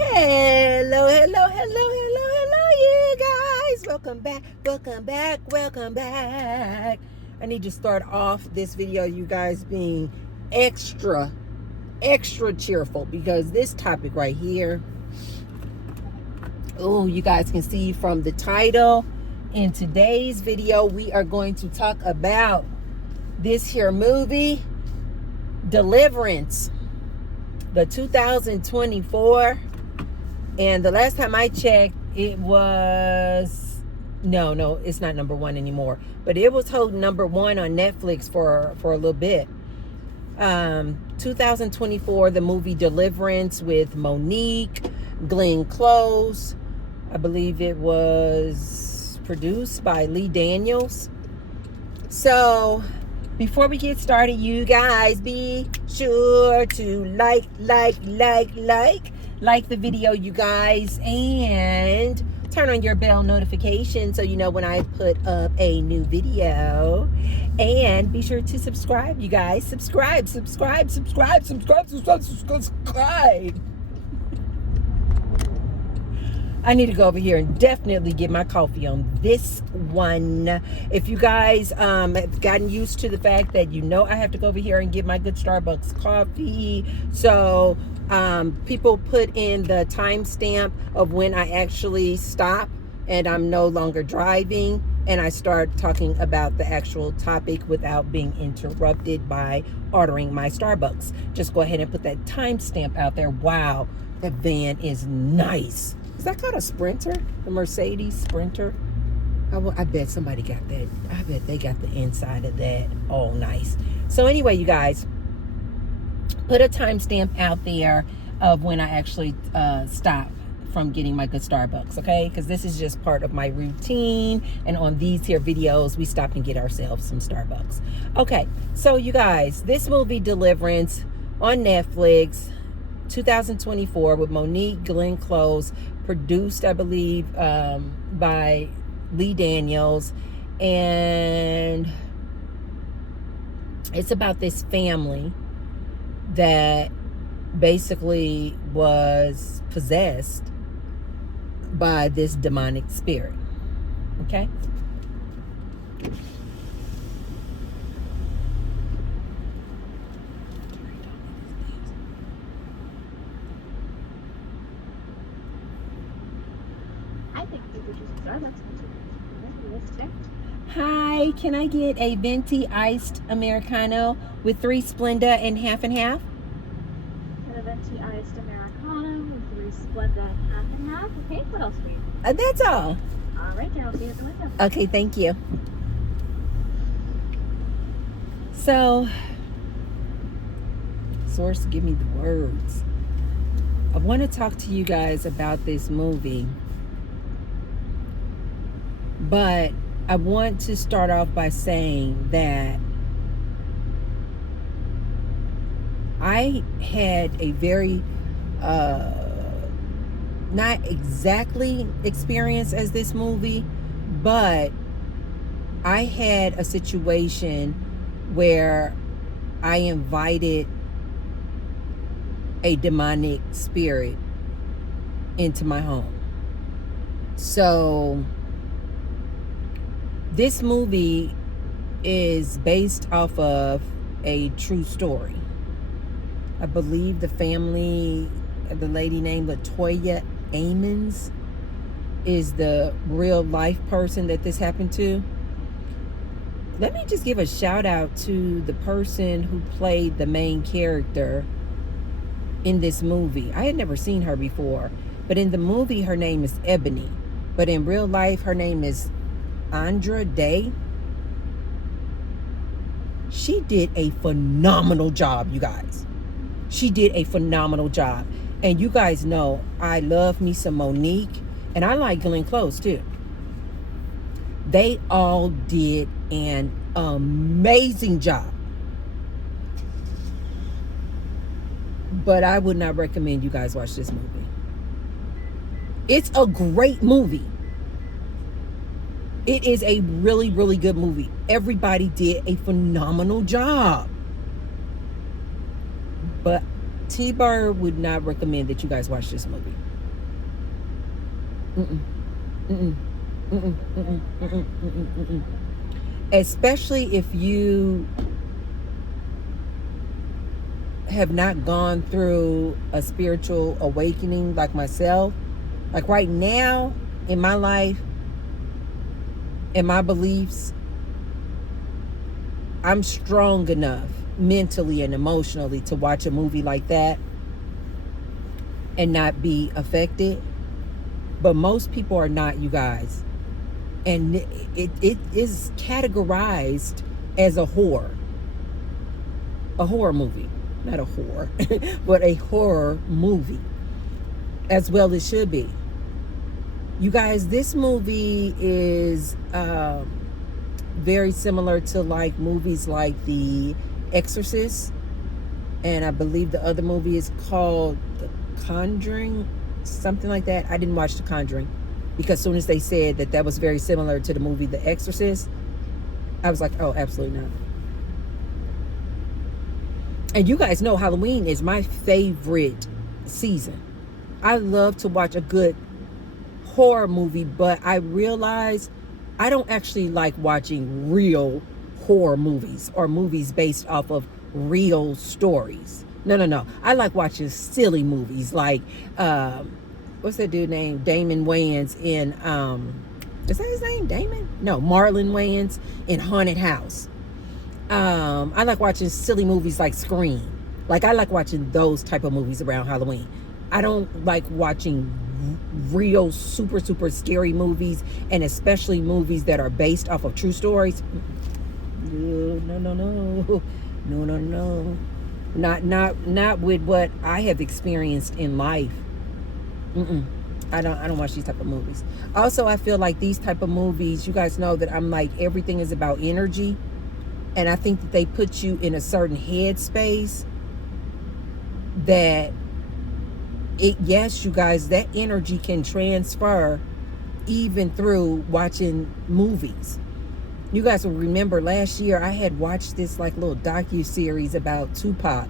Hello, hello, hello, hello, hello, you guys. Welcome back, welcome back, welcome back. I need to start off this video, you guys, being extra cheerful because this topic right here, oh, you guys can see from the title. In today's video, we are going to talk about this here movie, Deliverance, the 2024. And the last time I checked, it was, no, it's not number one anymore. But it was holding number one on Netflix for a little bit. 2024, the movie Deliverance with Monique, Glenn Close. I believe it was produced by Lee Daniels. So, before we get started, you guys, be sure to like the video, you guys, and turn on your bell notification so you know when I put up a new video. And be sure to subscribe, you guys. Subscribe. I need to go over here and definitely get my coffee on this one. If you guys have gotten used to the fact that I have to go over here and get my good Starbucks coffee. So people put in the timestamp of when I actually stop and I'm no longer driving, and I start talking about the actual topic without being interrupted by ordering my Starbucks. Just go ahead and put that timestamp out there. Wow, that van is nice. Is that called a Sprinter? The Mercedes Sprinter? I bet somebody got that. I bet they got the inside of that all nice. So anyway, you guys, put a timestamp out there of when I actually stop from getting my good Starbucks, okay? Because this is just part of my routine. And on these here videos, we stop and get ourselves some Starbucks. Okay, so you guys, this movie Deliverance on Netflix, 2024, with Monique, Glenn Close, produced, I believe, by Lee Daniels. And it's about this family that basically was possessed by this demonic spirit. Okay? Hi, can I get a venti iced Americano with 3 Splenda and half and half? A venti iced Americano with 3 Splenda half and half. Okay, what else do you? That's all. All right, then I'll see you at the window. Okay, thank you. So, source, give me the words. I want to talk to you guys about this movie, but I want to start off by saying that I had a very not exactly experience as this movie, but I had a situation where I invited a demonic spirit into my home. So this movie is based off of a true story. I believe the family, the lady named Latoya Amons, is the real life person that this happened to. Let me just give a shout out to the person who played the main character in this movie. I had never seen her before, but in the movie her name is Ebony, but in real life her name is Andra Day. She did a phenomenal job, you guys. She did a phenomenal job. And you guys know I love me some Monique, and I like Glenn Close too. They all did an amazing job. But I would not recommend you guys watch this movie. It's a great movie. It is a really, really good movie. Everybody did a phenomenal job. But T-Bar would not recommend that you guys watch this movie. Mm-mm. Mm-mm. Mm-mm. Mm-mm. Mm-mm. Mm-mm. Mm-mm. Especially if you have not gone through a spiritual awakening like myself. Like right now in my life, in my beliefs, I'm strong enough mentally and emotionally to watch a movie like that and not be affected. But most people are not, you guys. And it is categorized as a horror movie. Not a horror, but a horror movie. As well it should be. You guys, this movie is very similar to like movies like The Exorcist, and I believe the other movie is called The Conjuring, something like that. I didn't watch The Conjuring because as soon as they said that that was very similar to the movie The Exorcist, I was like, oh, absolutely not. And you guys know Halloween is my favorite season. I love to watch a good horror movie, but I realize I don't actually like watching real horror movies or movies based off of real stories. No. I like watching silly movies like what's that dude named Damon Wayans in is that his name? Damon? No, Marlon Wayans in Haunted House. I like watching silly movies like Scream. Like I like watching those type of movies around Halloween. I don't like watching real super scary movies, and especially movies that are based off of true stories. No. Not with what I have experienced in life. I don't watch these type of movies. Also, I feel like these type of movies, you guys know that I'm like, everything is about energy, and I think that they put you in a certain headspace that yes, you guys, that energy can transfer even through watching movies. You guys will remember last year I had watched this like little docu-series about Tupac,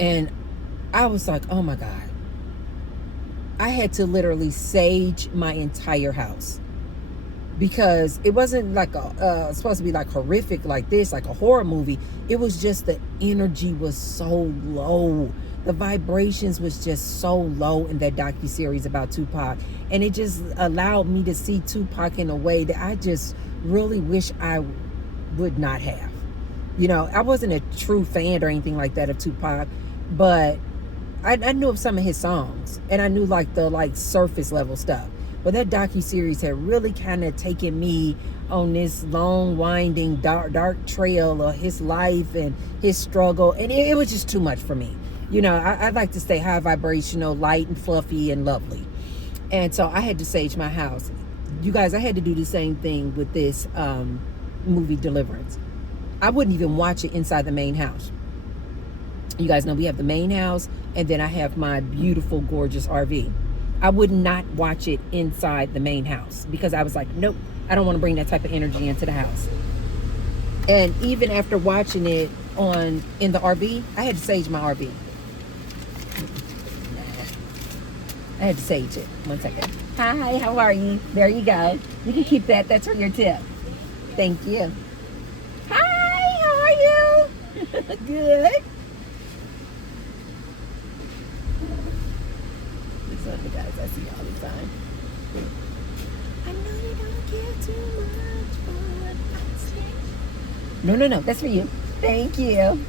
and I was like, oh my God. I had to literally sage my entire house because it wasn't like supposed to be like horrific like this, like a horror movie. It was just the energy was so low. The vibrations was just so low in that docu-series about Tupac. And it just allowed me to see Tupac in a way that I just really wish I would not have. You know, I wasn't a true fan or anything like that of Tupac, but I knew of some of his songs, and I knew like the surface level stuff. But that docu-series had really kind of taken me on this long, winding, dark trail of his life and his struggle, and it was just too much for me. You know, I like to stay high vibrational, light and fluffy and lovely. And so I had to sage my house. You guys, I had to do the same thing with this movie Deliverance. I wouldn't even watch it inside the main house. You guys know we have the main house, and then I have my beautiful, gorgeous RV. I would not watch it inside the main house because I was like, nope, I don't want to bring that type of energy into the house. And even after watching it in the RV, I had to sage my RV. I had to sage it. 1 second. Hi, how are you? There you go. You can keep that. That's for your tip. Thank you. Hi, how are you? Good. These other guys I see all the time. I know you don't care too much, but I say. No. That's for you. Thank you.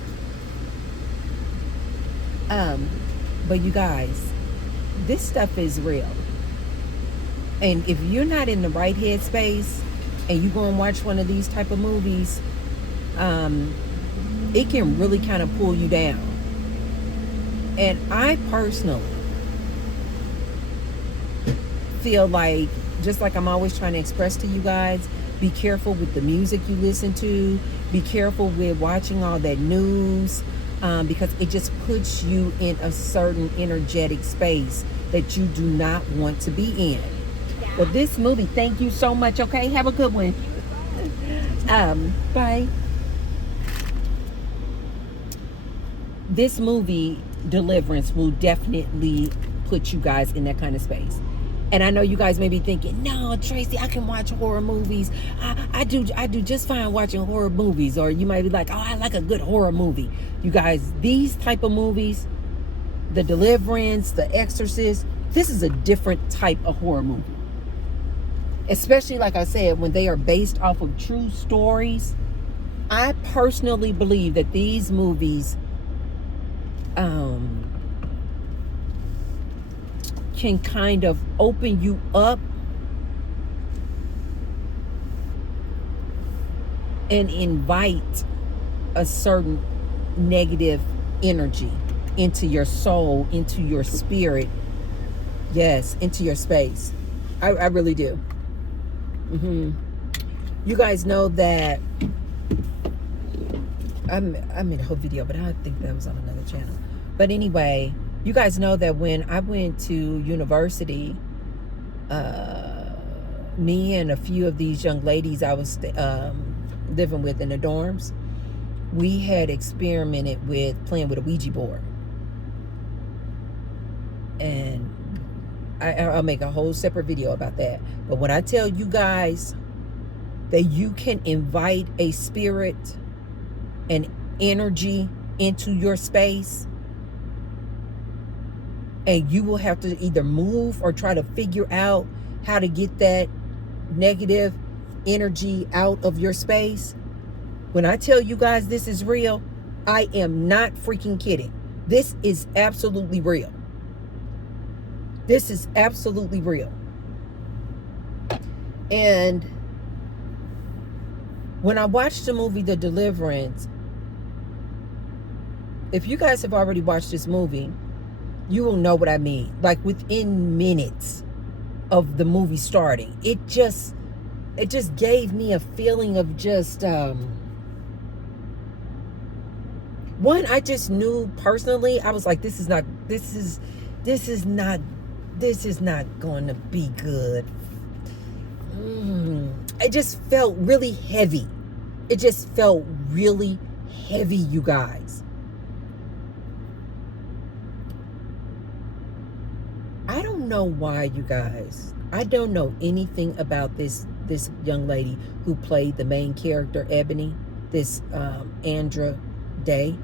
But you guys, this stuff is real. And if you're not in the right headspace and you go and watch one of these type of movies, it can really kind of pull you down. And I personally feel like, just like I'm always trying to express to you guys, be careful with the music you listen to. Be careful with watching all that news, because it just puts you in a certain energetic space that you do not want to be in. Well, this movie, thank you so much. Okay, have a good one. Bye. this movie, Deliverance, will definitely put you guys in that kind of space. And I know you guys may be thinking, no, Tracy, I can watch horror movies. I do just fine watching horror movies. Or you might be like, oh, I like a good horror movie. You guys, these type of movies, The Deliverance, The Exorcist, this is a different type of horror movie. Especially, like I said, when they are based off of true stories. I personally believe that these movies can kind of open you up and invite a certain negative energy into your soul, into your spirit. Yes, into your space. I really do. You guys know that I made a whole video, but I think that was on another channel. But anyway, you guys know that when I went to university, me and a few of these young ladies I was living with in the dorms, we had experimented with playing with a Ouija board. And I'll make a whole separate video about that. But when I tell you guys that you can invite a spirit and energy into your space, and you will have to either move or try to figure out how to get that negative energy out of your space. When I tell you guys this is real, I am not freaking kidding. This is absolutely real. This is absolutely real. And when I watched the movie The Deliverance, if you guys have already watched this movie, you will know what I mean. Like within minutes of the movie starting, it just gave me a feeling of just one, I just knew personally, I was like, this is not going to be good. It just felt really heavy. It just felt really heavy, you guys. I don't know why, you guys. I don't know anything about this young lady who played the main character, Ebony, this Andra Day.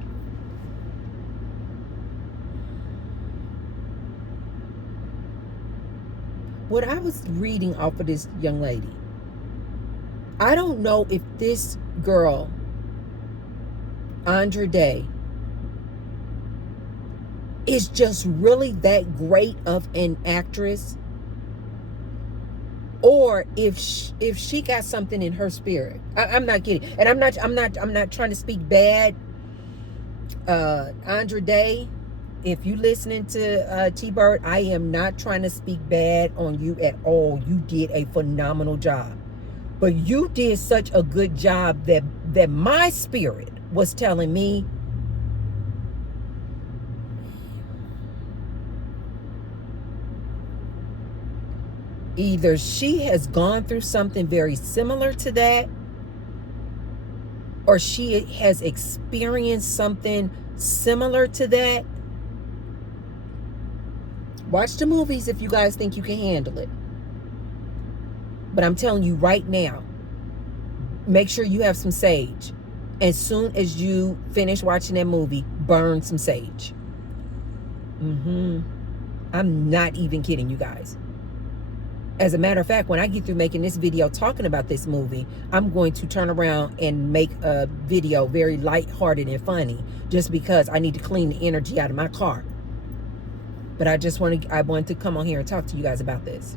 What I was reading off of this young lady, I don't know if this girl, Andra Day, is just really that great of an actress, or if she got something in her spirit. I'm not kidding, and I'm not trying to speak bad. Andra Day, if you listening to T-Bird, I am not trying to speak bad on you at all. You did a phenomenal job, but you did such a good job that my spirit was telling me, either she has gone through something very similar to that, or she has experienced something similar to that. Watch the movies if you guys think you can handle it. But I'm telling you right now, make sure you have some sage. As soon as you finish watching that movie, burn some sage. I'm not even kidding, you guys. As a matter of fact, when I get through making this video talking about this movie, I'm going to turn around and make a video very lighthearted and funny, just because I need to clean the energy out of my car. But I want to come on here and talk to you guys about this.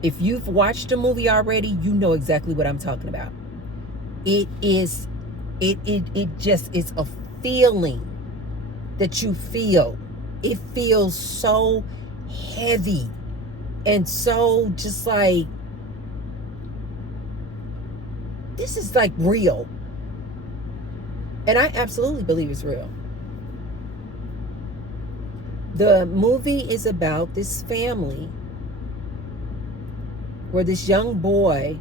If you've watched the movie already, you know exactly what I'm talking about. It just is a feeling that you feel. It feels so heavy and so just like, this is like real. And I absolutely believe it's real. The movie is about this family where this young boy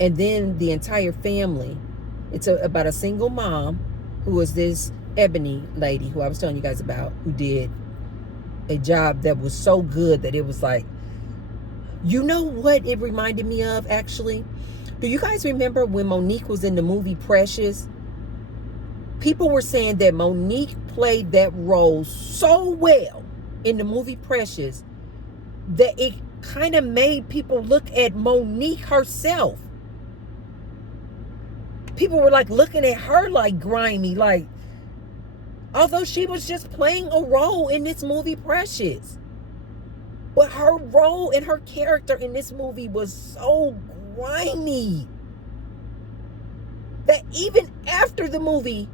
And then the entire family. It's about a single mom who was this Ebony lady who I was telling you guys about, who did a job that was so good that it was like, you know what it reminded me of, actually? Do you guys remember when Monique was in the movie Precious? People were saying that Monique played that role so well in the movie Precious that it kind of made people look at Monique herself. People were like looking at her like grimy, like, although she was just playing a role in this movie Precious. But her role and her character in this movie was so grimy that even after the movie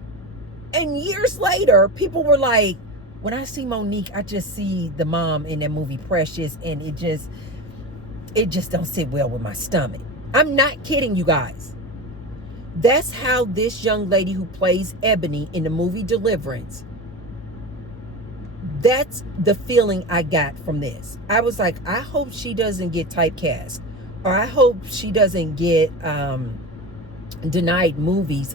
and years later, people were like, when I see Monique, I just see the mom in that movie Precious, and it just don't sit well with my stomach. I'm not kidding you guys. That's how this young lady who plays Ebony in the movie Deliverance, that's the feeling I got from this. I was like, I hope she doesn't get typecast, or I hope she doesn't get denied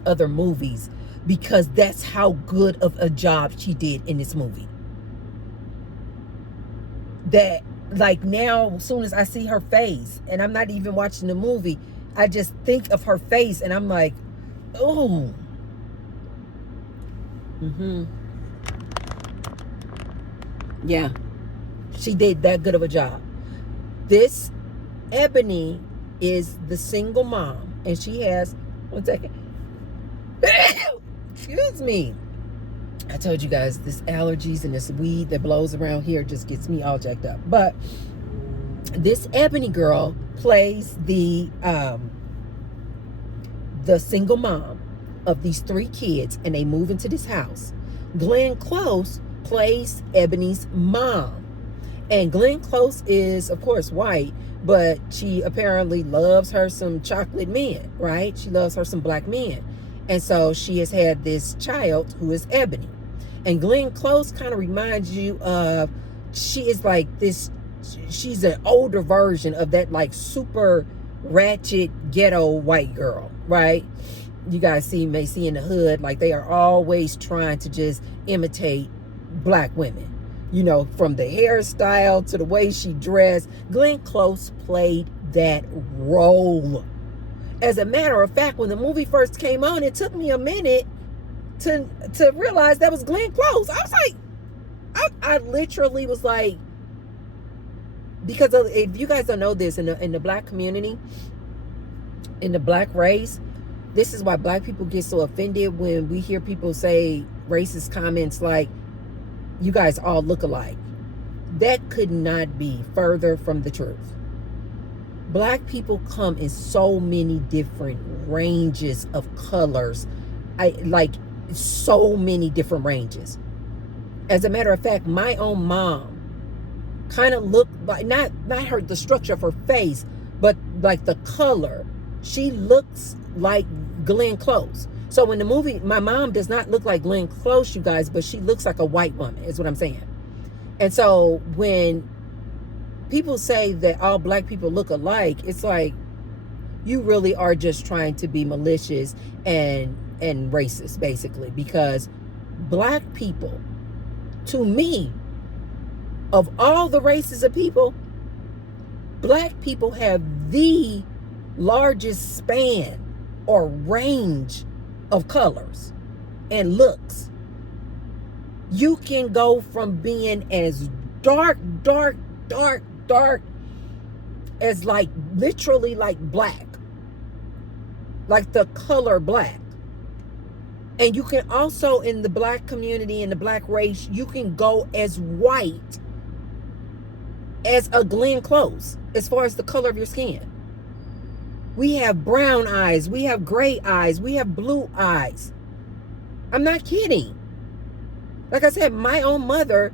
other movies, because that's how good of a job she did in this movie. That, like, now, as soon as I see her face, and I'm not even watching the movie, I just think of her face, and I'm like, oh. Yeah, she did that good of a job. This Ebony is the single mom, and she has, one second, excuse me, I told you guys, this allergies and this weed that blows around here just gets me all jacked up. But this Ebony girl plays the single mom of these 3 kids, and they move into this house. Glenn Close plays Ebony's mom, and Glenn Close is, of course, white, but she apparently loves her some chocolate men, right? She loves her some black men. And so she has had this child who is Ebony. And Glenn Close kind of reminds you of, she is like this, she's an older version of that, like, super ratchet ghetto white girl, right? You guys may see in the hood, like, they are always trying to just imitate black women. You know, from the hairstyle to the way she dressed. Glenn Close played that role. As a matter of fact, when the movie first came on, it took me a minute to realize that was Glenn Close. I was like, I literally was like, because if you guys don't know this, in the black community, in the black race, this is why black people get so offended when we hear people say racist comments like, you guys all look alike. That could not be further from the truth. Black people come in so many different ranges of colors. Like so many different ranges. As a matter of fact, my own mom kind of looked like, not the structure of her face, but like the color. She looks like Glenn Close. So in the movie, my mom does not look like Glenn Close, you guys, but she looks like a white woman, is what I'm saying. And so when people say that all black people look alike, it's like, you really are just trying to be malicious and racist, basically. Because black people, to me, of all the races of people, black people have the largest span or range of colors and looks. You can go from being as dark as, like, literally like black, like the color black. And you can also, in the black community, in the black race, you can go as white as a Glenn Close as far as the color of your skin. We have brown eyes, we have gray eyes, we have blue eyes. I'm not kidding. Like I said, my own mother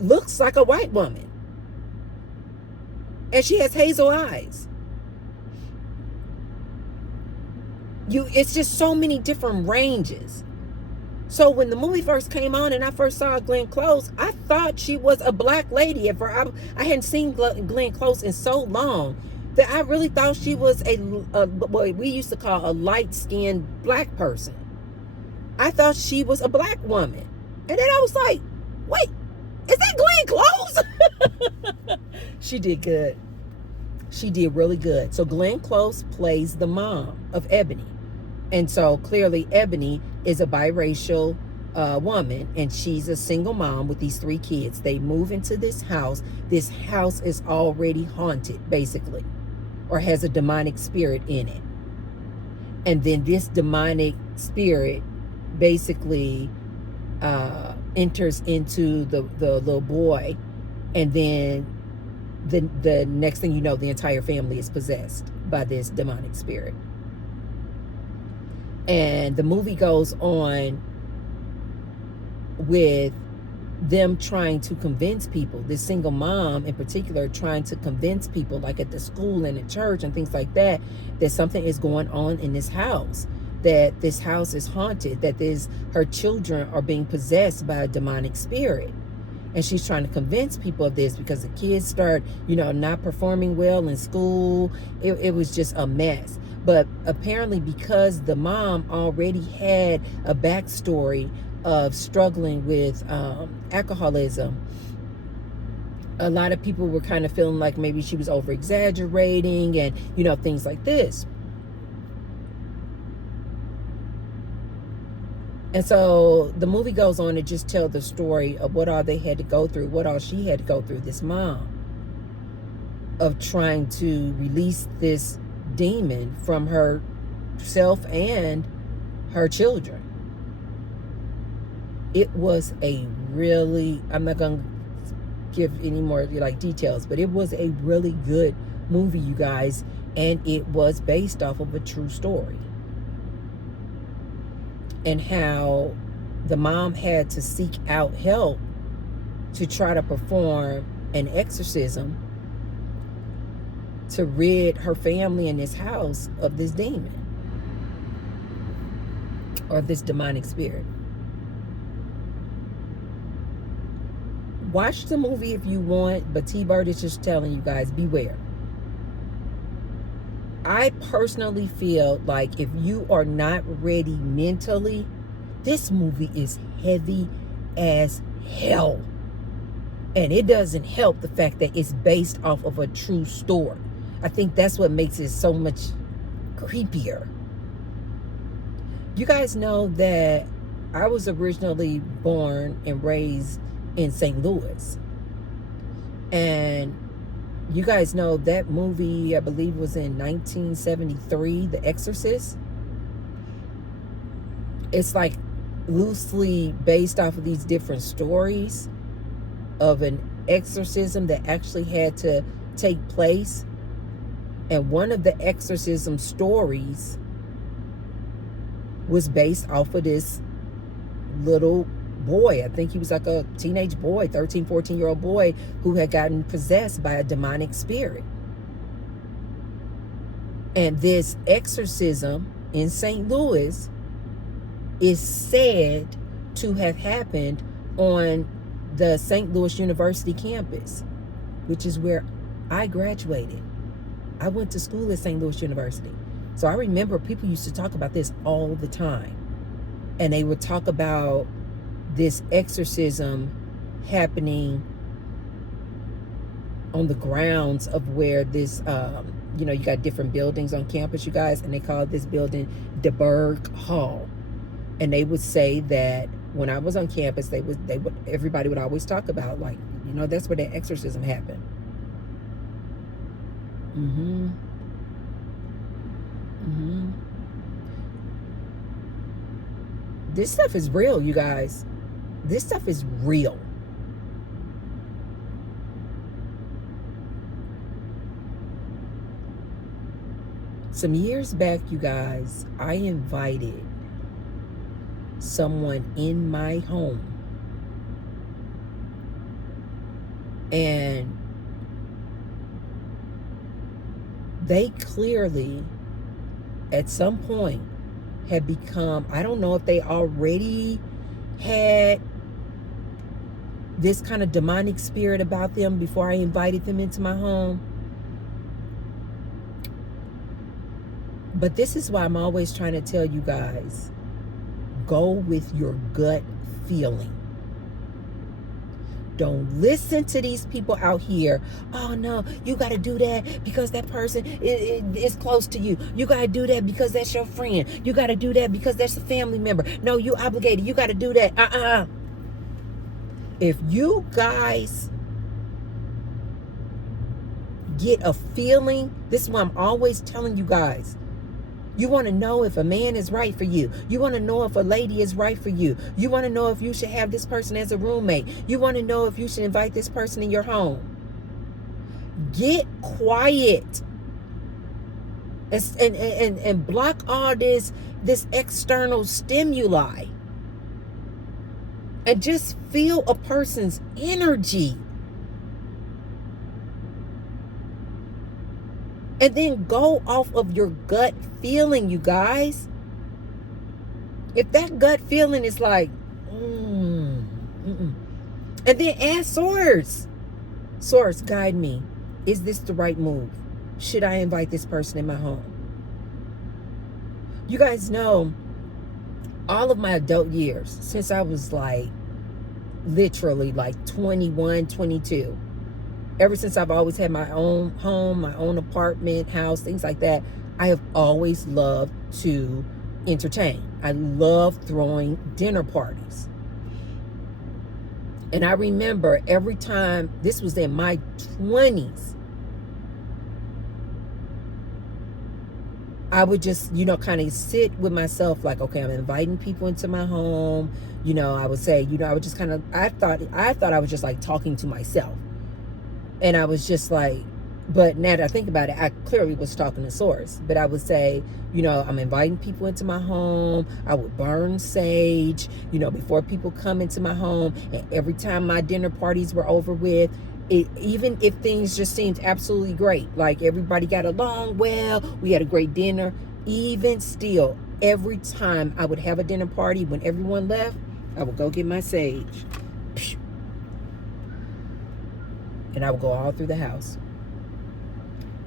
looks like a white woman. And she has hazel eyes. It's just so many different ranges. So when the movie first came on and I first saw Glenn Close, I thought she was a black lady. I hadn't seen Glenn Close in so long. that I really thought she was what we used to call a light-skinned black person. I thought she was a black woman. And then I was like, wait, is that Glenn Close? She did good. She did really good. So Glenn Close plays the mom of Ebony. And so clearly Ebony is a biracial woman, and she's a single mom with these 3 kids. They move into this house. This house is already haunted, basically, or has a demonic spirit in it. And then this demonic spirit basically enters into the little boy, and then the next thing you know, the entire family is possessed by this demonic spirit. And the movie goes on with them trying to convince people, this single mom in particular, trying to convince people, like at the school and at church and things like that, that something is going on in this house, that this house is haunted, that her children are being possessed by a demonic spirit. And she's trying to convince people of this because the kids start, not performing well in school. It was just a mess. But apparently, because the mom already had a backstory of struggling with alcoholism, a lot of people were kind of feeling like maybe she was over exaggerating and, things like this. And so the movie goes on to just tell the story of what all they had to go through, what all she had to go through, this mom, of trying to release this demon from herself and her children. It was a really, I'm not going to give any more details, but it was a really good movie, you guys, and it was based off of a true story. And how the mom had to seek out help to try to perform an exorcism to rid her family in this house of this demon or this demonic spirit. Watch the movie if you want, but T-Bird is just telling you guys, beware. I personally feel like if you are not ready mentally, this movie is heavy as hell. And it doesn't help the fact that it's based off of a true story. I think that's what makes it so much creepier. You guys know that I was originally born and raised in St. Louis. And you guys know that movie, I believe, was in 1973, The Exorcist. It's like loosely based off of these different stories of an exorcism that actually had to take place. And one of the exorcism stories was based off of this little boy. I think he was like a teenage boy, 13, 14-year-old boy who had gotten possessed by a demonic spirit. And this exorcism in St. Louis is said to have happened on the St. Louis University campus, which is where I graduated. I went to school at St. Louis University. So I remember people used to talk about this all the time. And they would talk about this exorcism happening on the grounds of where this, you got different buildings on campus, you guys, and they called this building DeBerg Hall. And they would say that when I was on campus, everybody would always talk about, like, that's where that exorcism happened. This stuff is real, you guys. This stuff is real. Some years back, you guys, I invited someone in my home. And they clearly, at some point, had become, I don't know if they already had this kind of demonic spirit about them before I invited them into my home. But this is why I'm always trying to tell you guys, go with your gut feeling. Don't listen to these people out here. Oh no, you got to do that because that person is close to you. You got to do that because that's your friend. You got to do that because that's a family member. No, you obligated. You got to do that. If you guys get a feeling, this is what I'm always telling you guys. You want to know if a man is right for you. You want to know if a lady is right for you. You want to know if you should have this person as a roommate. You want to know if you should invite this person in your home. Get quiet and block all this external stimuli. And just feel a person's energy. And then go off of your gut feeling, you guys. If that gut feeling is like, and then ask Source. Source, guide me. Is this the right move? Should I invite this person in my home? You guys know, all of my adult years, since I was like, literally like 21, 22, ever since I've always had my own home, my own apartment, house, things like that, I have always loved to entertain. I love throwing dinner parties. And I remember every time, this was in my 20s, I would just, kind of sit with myself like, okay, I'm inviting people into my home. I would say, I would just kind of, I thought I was just like talking to myself. And I was just like, but now that I think about it, I clearly was talking to Source. But I would say, I'm inviting people into my home. I would burn sage, before people come into my home. And every time my dinner parties were over with, even if things just seemed absolutely great, like everybody got along well, we had a great dinner, even still, every time I would have a dinner party, when everyone left, I would go get my sage. And I would go all through the house.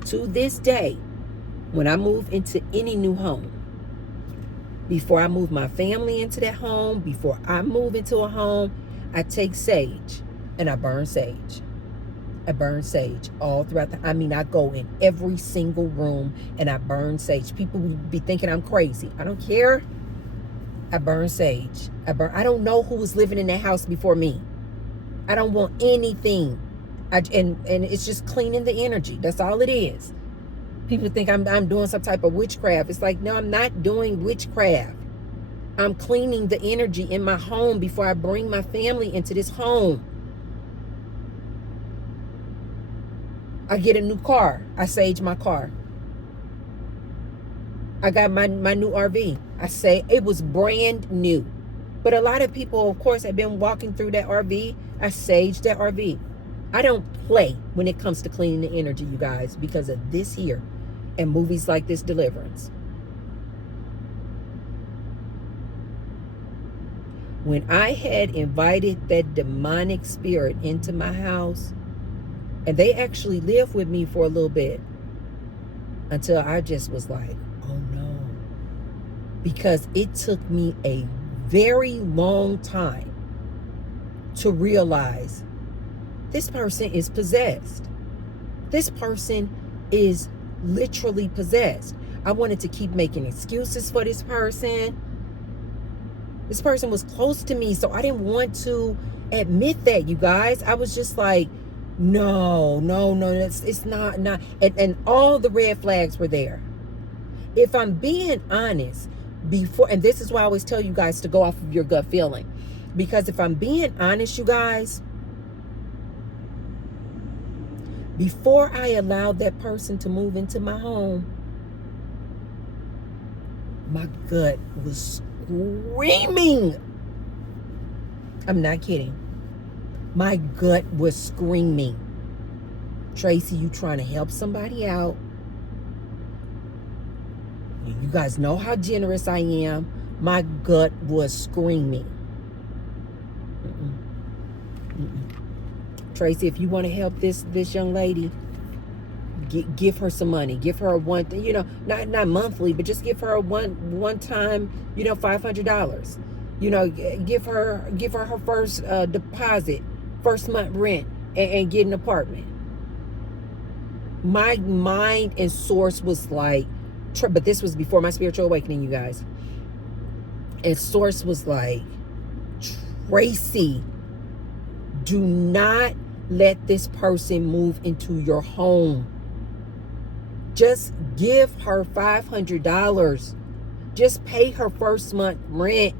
To this day, when I move into any new home, before I move my family into that home, before I move into a home, I take sage and I burn sage. I burn sage all throughout I go in every single room and I burn sage. People would be thinking I'm crazy. I don't care. I burn sage. I don't know who was living in that house before me. I don't want anything. And it's just cleaning the energy. That's all it is. People think I'm doing some type of witchcraft. It's like, no, I'm not doing witchcraft. I'm cleaning the energy in my home before I bring my family into this home. I get a new car. I sage my car. I got my new RV. I say it was brand new. But a lot of people, of course, have been walking through that RV. I saged that RV. I don't play when it comes to cleaning the energy, you guys, because of this here and movies like this, Deliverance. When I had invited that demonic spirit into my house, and they actually lived with me for a little bit, until I just was like, oh no. Because it took me a very long time to realize this person is possessed. This person is literally possessed. I wanted to keep making excuses for this person. This person was close to me, so I didn't want to admit that, you guys. I was just like, no, it's not. And all the red flags were there. If I'm being honest, and this is why I always tell you guys to go off of your gut feeling. Because if I'm being honest, you guys, before I allowed that person to move into my home, my gut was screaming. I'm not kidding. My gut was screaming. Tracy, you trying to help somebody out. You guys know how generous I am. My gut was screaming. Tracy, if you want to help this young lady, give her some money. Give her a one, not monthly, but just give her a one time, $500. Give her first deposit, first month rent, and get an apartment. My mind and source was like, but this was before my spiritual awakening, you guys. And source was like, Tracy, do not let this person move into your home. Just give her $500. Just pay her first month rent.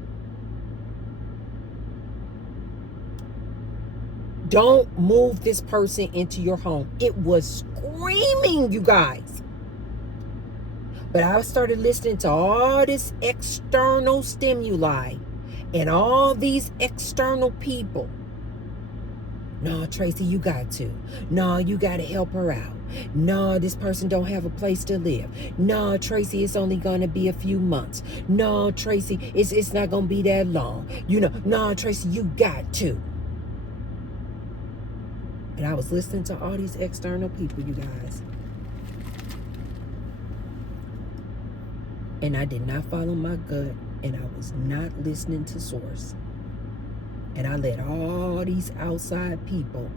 Don't move this person into your home. It was screaming, you guys. But I started listening to all this external stimuli and all these external people. No, Tracy, you got to. No, you got to help her out. No, this person don't have a place to live. No, Tracy, it's only going to be a few months. No, Tracy, it's not going to be that long. No, Tracy, you got to. And I was listening to all these external people, you guys. And I did not follow my gut, and I was not listening to source. And I let all these outside people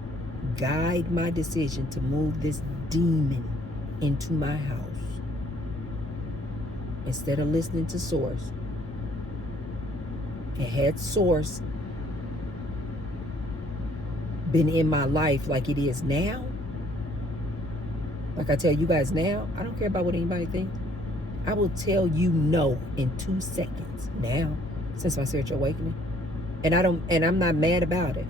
guide my decision to move this demon into my house. Instead of listening to source. And had source been in my life like it is now, like I tell you guys now, I don't care about what anybody thinks. I will tell you no in 2 seconds now, since my spiritual awakening. And I'm not mad about it.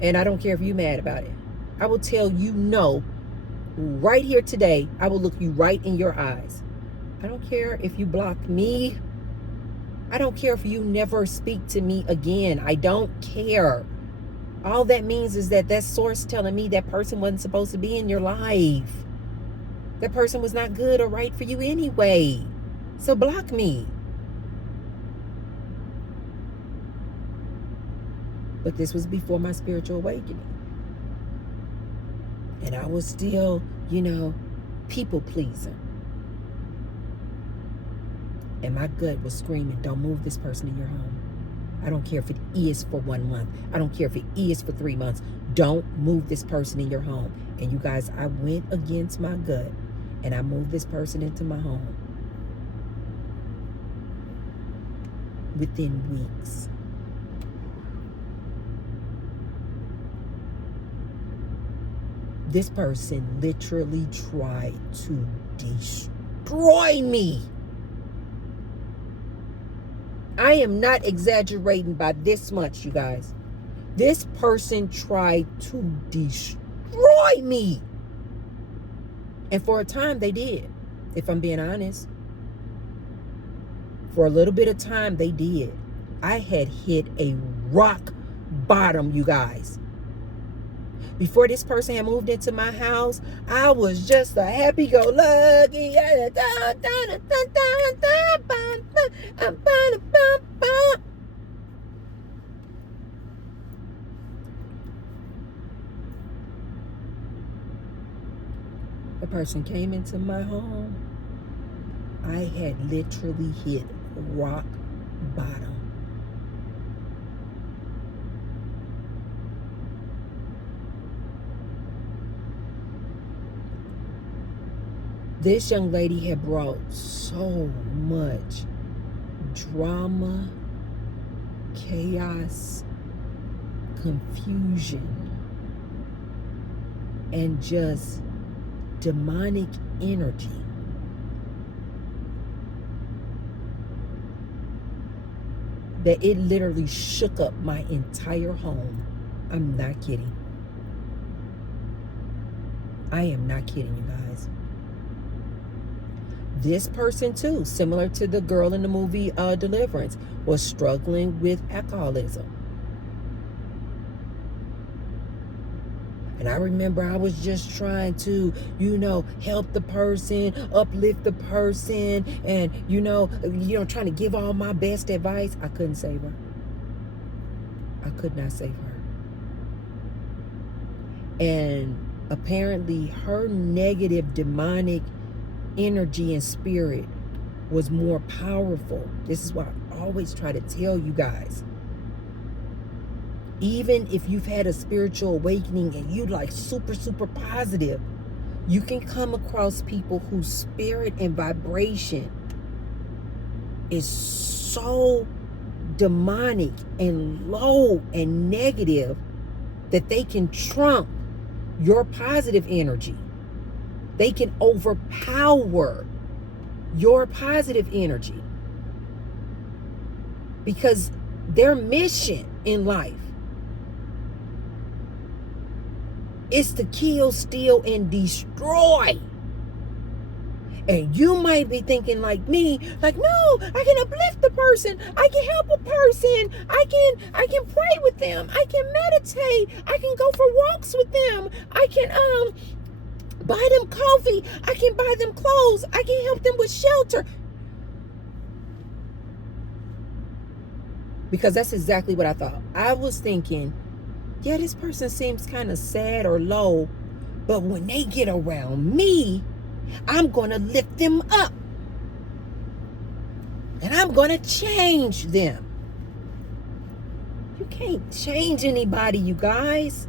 And I don't care if you're mad about it. I will tell you no right here today. I will look you right in your eyes. I don't care if you block me. I don't care if you never speak to me again. I don't care. All that means is that source telling me that person wasn't supposed to be in your life. That person was not good or right for you anyway. So block me. But this was before my spiritual awakening. And I was still, people pleasing. And my gut was screaming, don't move this person in your home. I don't care if it is for 1 month. I don't care if it is for 3 months. Don't move this person in your home. And you guys, I went against my gut and I moved this person into my home. Within weeks. This person literally tried to destroy me. I am not exaggerating by this much, you guys. This person tried to destroy me. And for a time they did, if I'm being honest. For a little bit of time they did. I had hit a rock bottom, you guys. Before this person had moved into my house, I was just a happy-go-lucky. The person came into my home. I had literally hit rock bottom. This young lady had brought so much drama, chaos, confusion, and just demonic energy. That it literally shook up my entire home. I'm not kidding. I am not kidding, you guys. This person too, similar to the girl in the movie Deliverance, was struggling with alcoholism. And I remember I was just trying to, help the person, uplift the person, and, trying to give all my best advice. I couldn't save her. I could not save her. And apparently her negative demonic energy and spirit was more powerful. This is what I always try to tell you guys. Even if you've had a spiritual awakening and you like super, super positive, you can come across people whose spirit and vibration is so demonic and low and negative that they can trump your positive energy. They can overpower your positive energy because their mission in life is to kill, steal, and destroy. And you might be thinking like me, like, no, I can uplift the person. I can help a person. I can pray with them. I can meditate. I can go for walks with them. I can buy them coffee. I can buy them clothes. I can help them with shelter. Because that's exactly what I thought. I was thinking, yeah, this person seems kind of sad or low, but when they get around me, I'm going to lift them up. And I'm going to change them. You can't change anybody, you guys.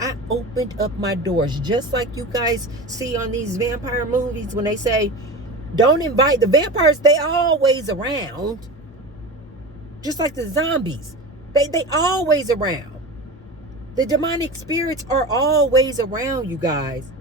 I opened up my doors, just like you guys see on these vampire movies when they say, don't invite the vampires. They always around. Just like the zombies. They always around. The demonic spirits are always around, you guys.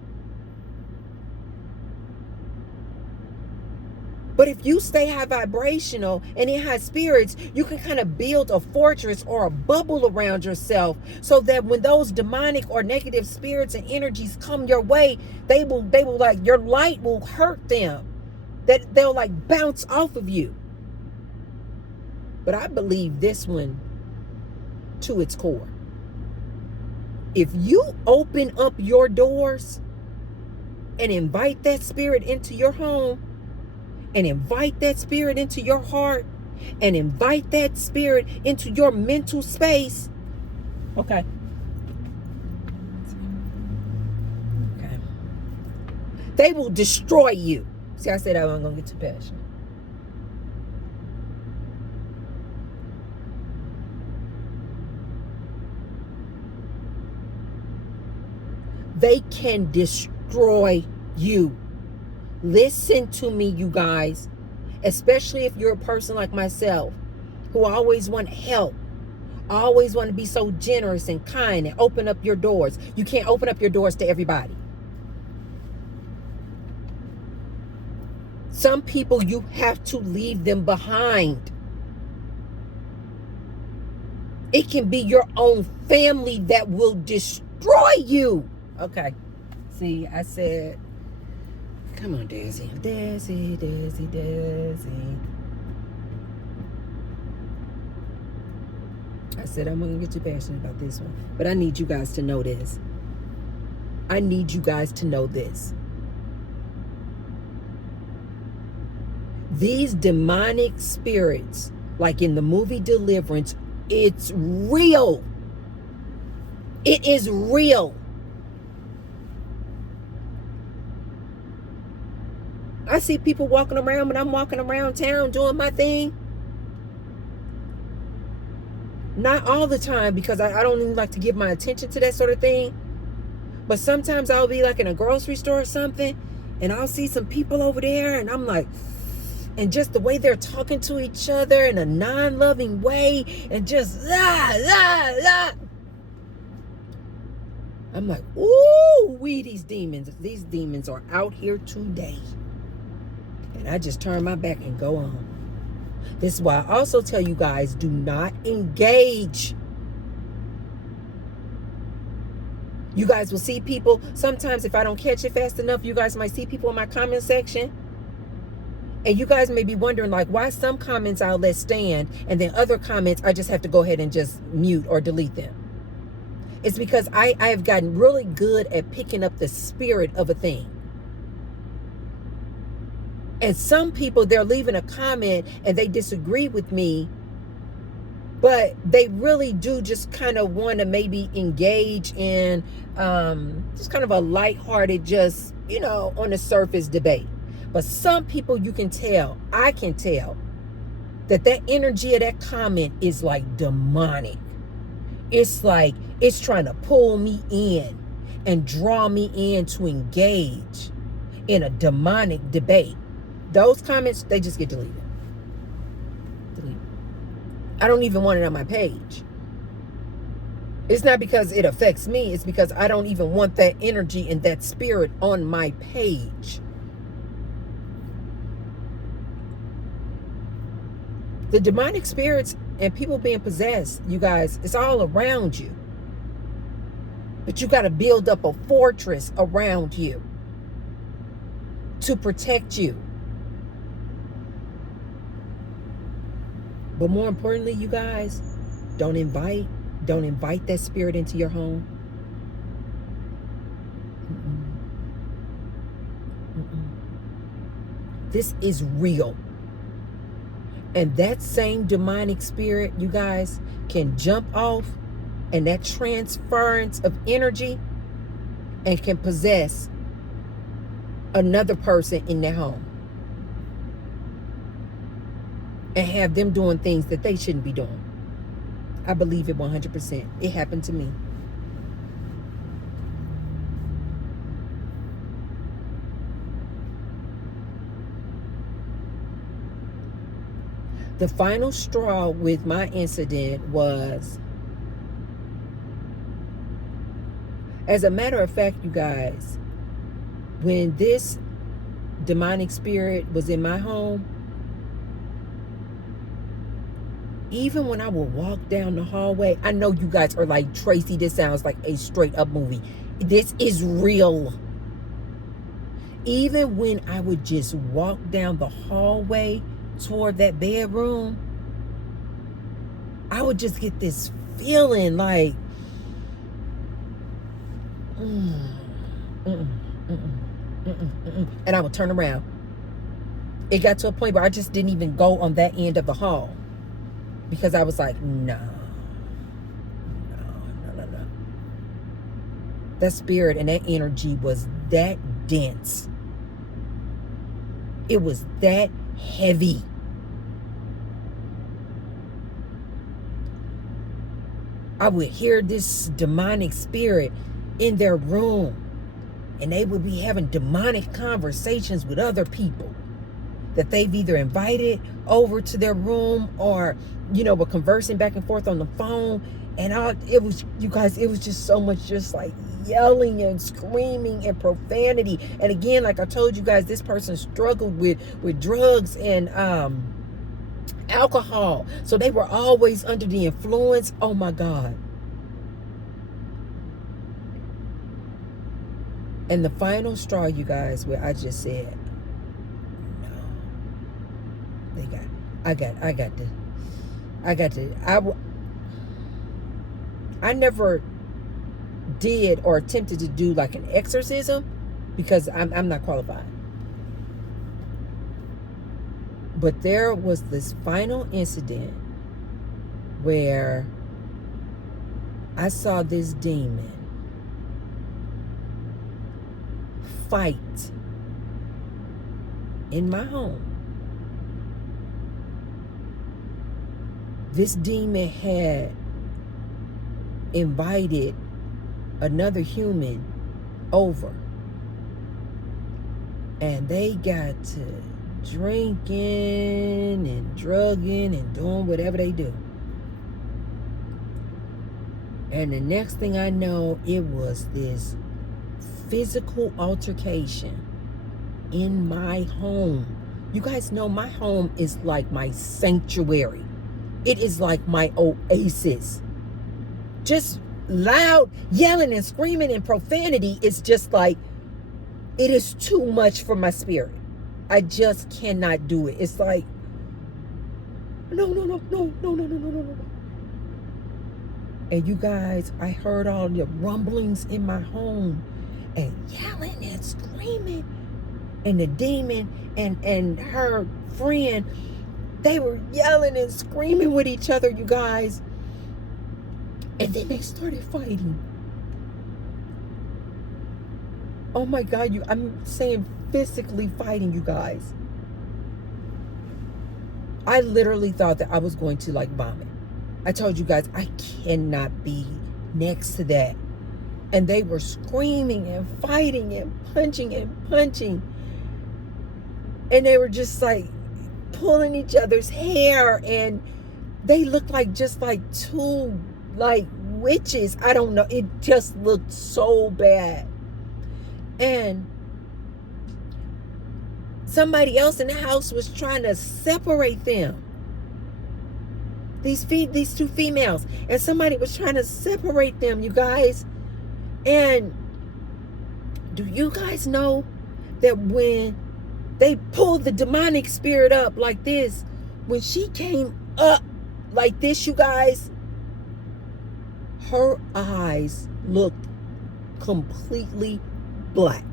But if you stay high vibrational and it has spirits, you can kind of build a fortress or a bubble around yourself so that when those demonic or negative spirits and energies come your way, they will like, your light will hurt them. That they'll like bounce off of you. But I believe this one to its core. If you open up your doors and invite that spirit into your home, and invite that spirit into your heart, and invite that spirit into your mental space. Okay. They will destroy you. See, I said I wasn't going to get too passionate. They can destroy you. Listen to me, you guys. Especially if you're a person like myself who always want help. Always want to be so generous and kind and open up your doors. You can't open up your doors to everybody. Some people, you have to leave them behind. It can be your own family that will destroy you. Okay. See, I said, come on, Desi. Desi, Desi, Desi. I said I'm going to get you passionate about this one. But I need you guys to know this. I need you guys to know this. These demonic spirits, like in the movie Deliverance, it's real. It is real. I see people walking around when I'm walking around town doing my thing. Not all the time, because I don't even like to give my attention to that sort of thing. But sometimes I'll be like in a grocery store or something, and I'll see some people over there, and I'm like, and just the way they're talking to each other in a non-loving way, and just I'm like, ooh, these demons are out here today. And I just turn my back and go on. This is why I also tell you guys, do not engage. You guys will see people, sometimes if I don't catch it fast enough, you guys might see people in my comment section. And you guys may be wondering, like, why some comments I'll let stand, and then other comments I just have to go ahead and just mute or delete them. It's because I have gotten really good at picking up the spirit of a thing. And some people, they're leaving a comment and they disagree with me, But they really do just kind of want to maybe engage in just kind of a lighthearted, just, on the surface debate. But some people, you can tell, I can tell, that energy of that comment is like demonic. It's like it's trying to pull me in and draw me in to engage in a demonic debate. Those comments, they just get deleted. I don't even want it on my page. It's not because it affects me. It's because I don't even want that energy and that spirit on my page. The demonic spirits and people being possessed, you guys, it's all around you. But you got to build up a fortress around you to protect you. But more importantly, you guys, don't invite that spirit into your home. This is real. And that same demonic spirit, you guys, can jump off, and that transference of energy, and can possess another person in their home and have them doing things that they shouldn't be doing. I believe it 100%. It happened to me. The final straw with my incident was, as a matter of fact, you guys, when this demonic spirit was in my home, even when I would walk down the hallway, I know you guys are like, Tracy, this sounds like a straight up movie. This is real. Even when I would just walk down the hallway toward that bedroom, I would just get this feeling like, and I would turn around. It got to a point where I just didn't even go on that end of the hall, because I was like, no. That spirit and that energy was that dense. It was that heavy. I would hear this demonic spirit in their room, and they would be having demonic conversations with other people that they've either invited over to their room, or, were conversing back and forth on the phone. And it was, you guys, it was just so much just like yelling and screaming and profanity. And again, like I told you guys, this person struggled with drugs and alcohol. So they were always under the influence. Oh my God. And the final straw, you guys, where I just said, no, I never did or attempted to do like an exorcism, because I'm not qualified. But there was this final incident where I saw this demon fight in my home. This demon had invited another human over, and they got to drinking and drugging and doing whatever they do. And the next thing I know, it was this physical altercation in my home. You guys know my home is like my sanctuary. It is like my oasis. Just loud yelling and screaming and profanity is just like, it is too much for my spirit. I just cannot do it. It's like, no. And you guys, I heard all the rumblings in my home and yelling and screaming. And the demon and her friend They were yelling and screaming with each other, you guys. And then they started fighting. Oh my God, I'm saying physically fighting, you guys. I literally thought that I was going to like vomit. I told you guys, I cannot be next to that. And they were screaming and fighting and punching and punching. And they were just like pulling each other's hair. And they looked like just like two like witches. I don't know. It just looked so bad. And somebody else in the house was trying to separate them. These two females. And somebody was trying to separate them, you guys. And do you guys know that when they pulled the demonic spirit up like this, when she came up like this, you guys, her eyes looked completely black.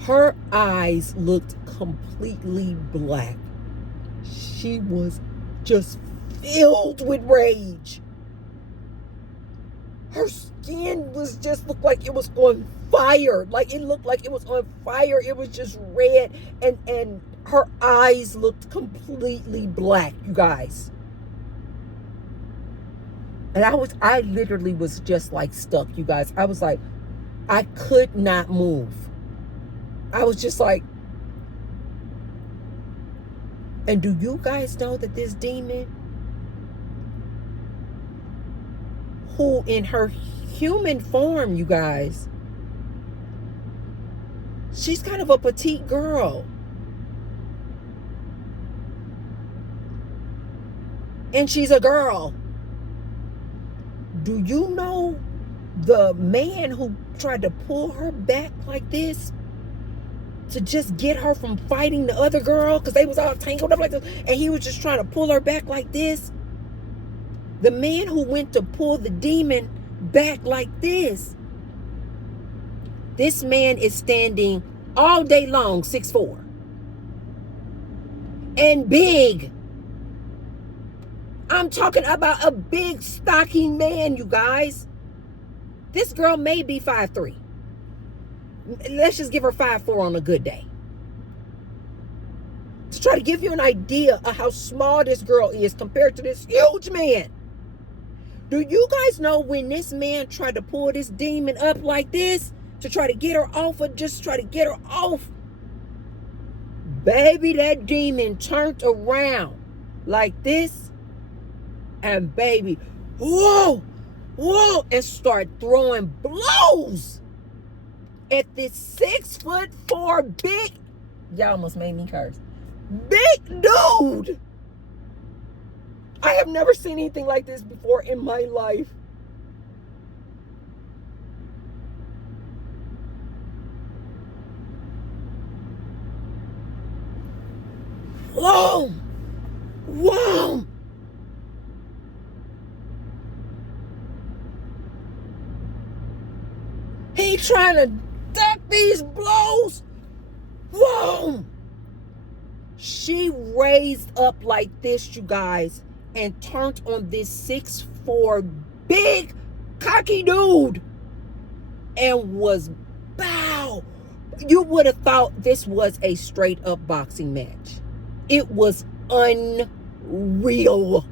Her eyes looked completely black. She was just filled with rage. Her skin was just looked like it was on fire. Like it looked like it was on fire. It was just red. And her eyes looked completely black, you guys. And I literally was just like stuck, you guys. I was like, I could not move. I was just like, and do you guys know that this demon, who in her human form, you guys, she's kind of a petite girl. And she's a girl. Do you know the man who tried to pull her back like this to just get her from fighting the other girl, because they was all tangled up like this, and he was just trying to pull her back like this? The man who went to pull the demon back like this man is standing all day long, 6'4", and big. I'm talking about a big stocky man, you guys. This girl may be 5'3". Let's just give her 5'4" on a good day, to try to give you an idea of how small this girl is compared to this huge man. Do you guys know when this man tried to pull this demon up like this to try to get her off, or just try to get her off, baby, that demon turned around like this, and baby, whoa, and start throwing blows at this 6'4" big, y'all almost made me curse, big dude. I have never seen anything like this before in my life. Whoa! He trying to duck these blows. Whoa! She raised up like this, you guys, and turned on this 6'4" big cocky dude and was bow. You would have thought this was a straight up boxing match. It was unreal.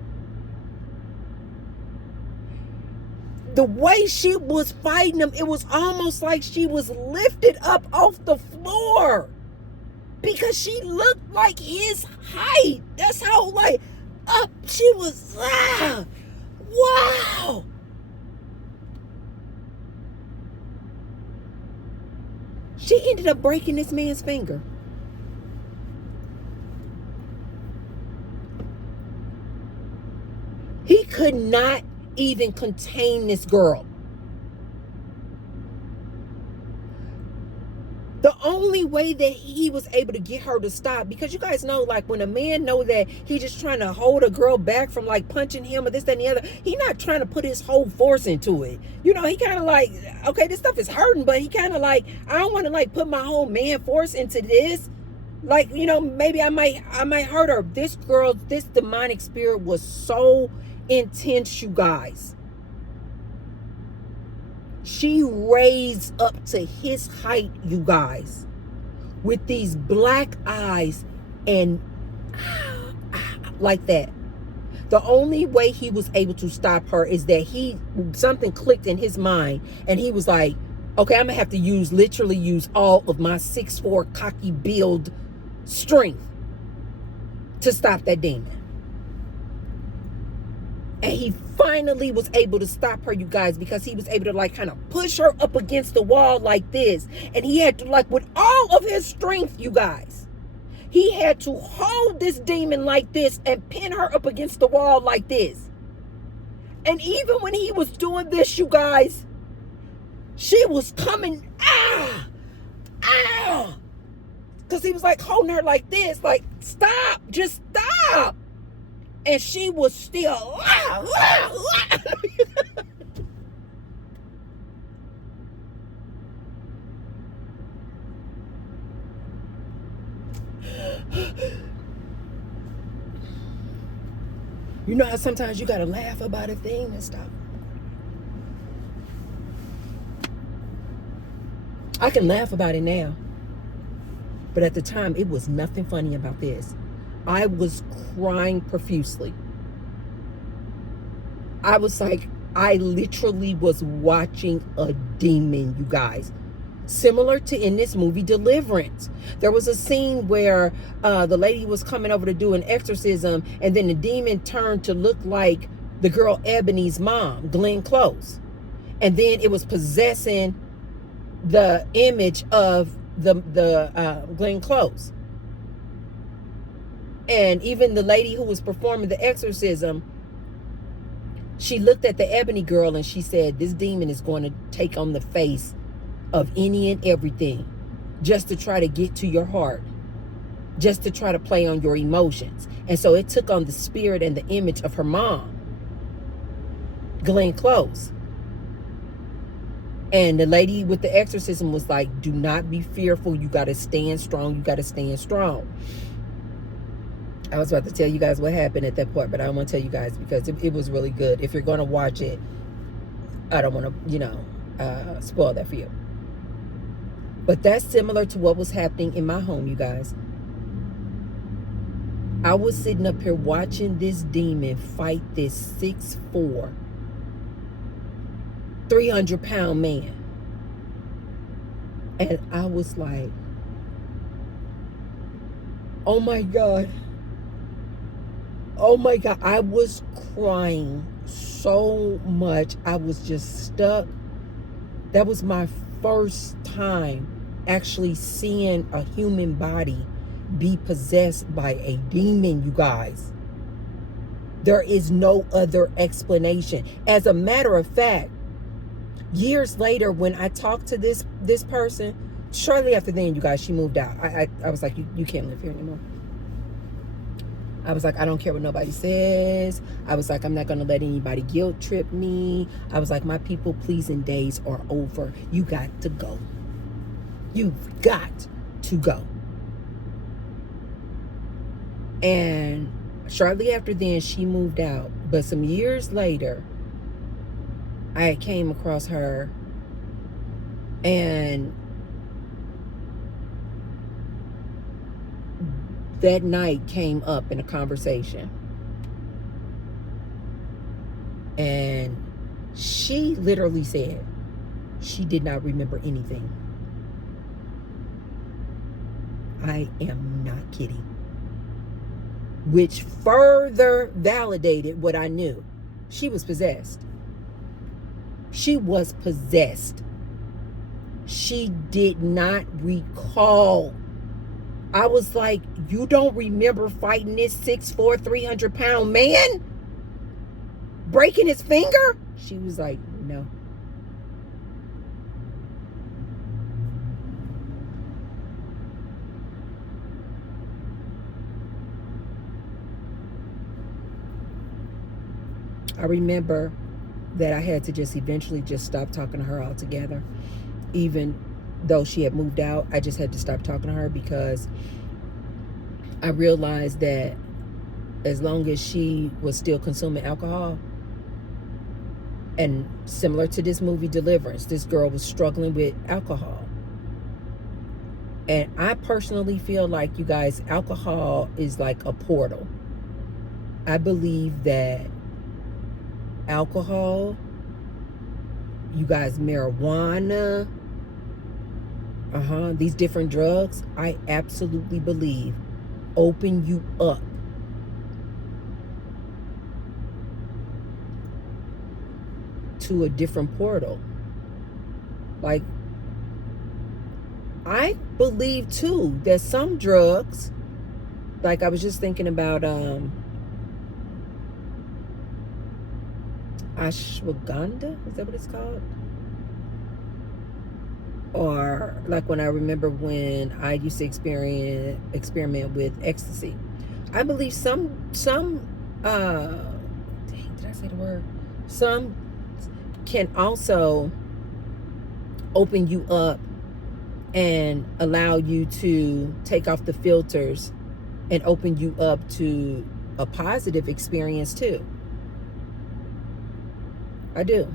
The way she was fighting him, it was almost like she was lifted up off the floor, because she looked like his height. That's how like up she was. Wow. She ended up breaking this man's finger. He could not even contain this girl. The only way that he was able to get her to stop, because you guys know, like, when a man know that he just trying to hold a girl back from like punching him or this, that, and the other, he not trying to put his whole force into it. You know, he kind of like, okay, this stuff is hurting, but he kind of like, I don't want to like put my whole man force into this. Like, you know, maybe I might hurt her. This girl, this demonic spirit was so intense, you guys. She raised up to his height, you guys, with these black eyes and like that. The only way he was able to stop her is that something clicked in his mind, and he was like, okay, I'm gonna have to literally use all of my 6'4" cocky build strength to stop that demon. And he finally was able to stop her, you guys, because he was able to like kind of push her up against the wall like this. And he had to, like, with all of his strength, you guys, he had to hold this demon like this and pin her up against the wall like this. And even when he was doing this, you guys, she was coming, because he was like holding her like this, like, stop, just stop. And she was still, you know how sometimes you gotta laugh about a thing and stuff. I can laugh about it now, but at the time it was nothing funny about this. I was crying profusely. I was like, I literally was watching a demon, you guys. Similar to in this movie, Deliverance. There was a scene where the lady was coming over to do an exorcism, and then the demon turned to look like the girl Ebony's mom, Glenn Close. And then it was possessing the image of the Glenn Close. And even the lady who was performing the exorcism, she looked at the Ebony girl and she said, this demon is going to take on the face of any and everything just to try to get to your heart, just to try to play on your emotions. And so it took on the spirit and the image of her mom, Glenn Close. And the lady with the exorcism was like, do not be fearful. You got to stand strong. You got to stand strong. I was about to tell you guys what happened at that point, but I don't want to tell you guys because it was really good. If you're going to watch it, I don't want to, spoil that for you. But that's similar to what was happening in my home, you guys. I was sitting up here watching this demon fight this 6'4", 300-pound man. And I was like, oh my God. Oh my God, I was crying so much. I was just stuck. That was my first time actually seeing a human body be possessed by a demon, you guys. There is no other explanation. As a matter of fact, years later, when I talked to this person, shortly after then, you guys, she moved out. I was like, you can't live here anymore. I was like, I don't care what nobody says. I was like, I'm not going to let anybody guilt trip me. I was like, my people pleasing days are over. You got to go. You've got to go. And shortly after then, she moved out. But some years later, I came across her, and that night came up in a conversation. And she literally said she did not remember anything. I am not kidding. Which further validated what I knew. She was possessed. She was possessed. She did not recall. I was like, you don't remember fighting this 6'4", 300-pound man? Breaking his finger? She was like, no. I remember that I had to just eventually just stop talking to her altogether. Even though she had moved out, I just had to stop talking to her because I realized that as long as she was still consuming alcohol, and similar to this movie Deliverance, this girl was struggling with alcohol. And I personally feel like, you guys, alcohol is like a portal. I believe that alcohol, you guys, marijuana, these different drugs, I absolutely believe open you up to a different portal. Like, I believe too that some drugs, like I was just thinking about ashwagandha, is that what it's called? Or like when I remember when I used to experiment with ecstasy. I believe some did I say the word? Some can also open you up and allow you to take off the filters and open you up to a positive experience too. I do.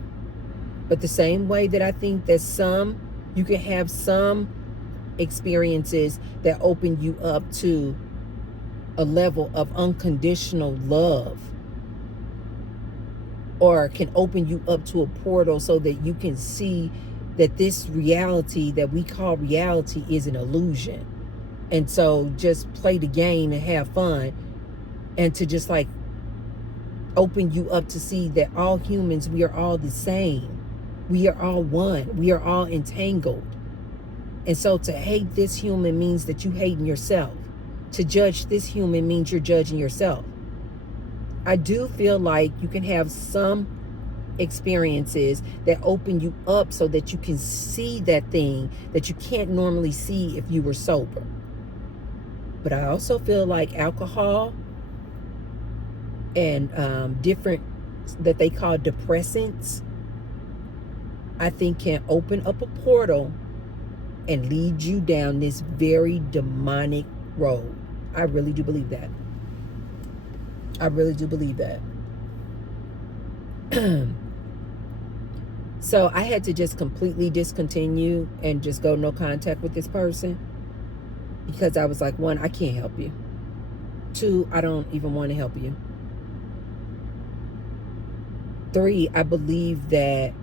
But the same way that I think that you can have some experiences that open you up to a level of unconditional love, or can open you up to a portal so that you can see that this reality that we call reality is an illusion. And so just play the game and have fun, and to just like open you up to see that all humans, we are all the same. We are all one. We are all entangled. And so to hate this human means that you hating yourself. To judge this human means you're judging yourself. I do feel like you can have some experiences that open you up so that you can see that thing that you can't normally see if you were sober. But I also feel like alcohol and different that they call depressants, I think can open up a portal and lead you down this very demonic road. I really do believe that. I really do believe that. So I had to just completely discontinue and just go no contact with this person, because I was like, one, I can't help you. Two, I don't even want to help you. Three, I believe that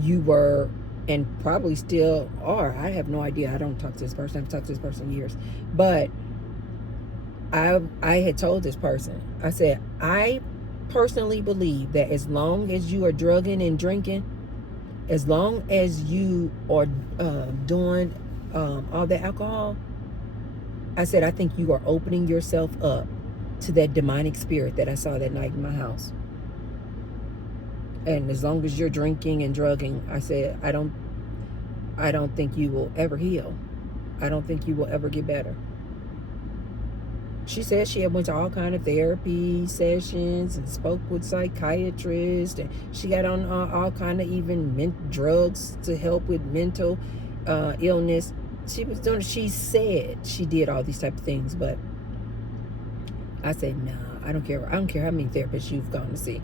you were, and probably still are, I have no idea, I don't talk to this person, I've talked to this person in years, but I had told this person, I said, I personally believe that as long as you are drugging and drinking, as long as you are doing all the alcohol, I said, I think you are opening yourself up to that demonic spirit that I saw that night in my house. And as long as you're drinking and drugging, I said, I don't think you will ever heal. I don't think you will ever get better. She said she had went to all kind of therapy sessions and spoke with psychiatrists, and she got on all kind of even drugs to help with mental illness. She said she did all these type of things, but I said, nah, I don't care. I don't care how many therapists you've gone to see.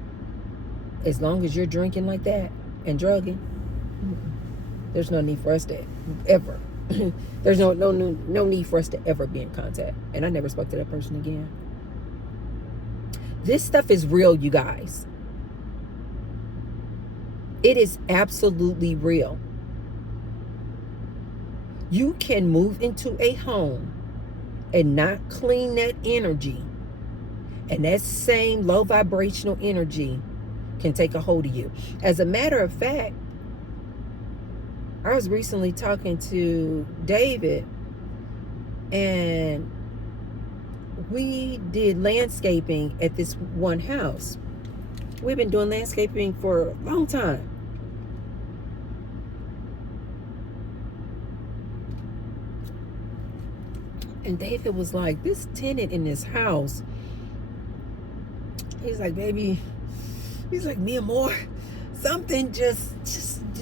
As long as you're drinking like that and drugging, there's no need for us to ever. There's no need for us to ever be in contact. And I never spoke to that person again. This stuff is real, you guys. It is absolutely real. You can move into a home and not clean that energy, and that same low vibrational energy can take a hold of you. As a matter of fact, I was recently talking to David, and we did landscaping at this one house. We've been doing landscaping for a long time. And David was like, this tenant in this house, he's like, baby, He's like, Mia Moore, something just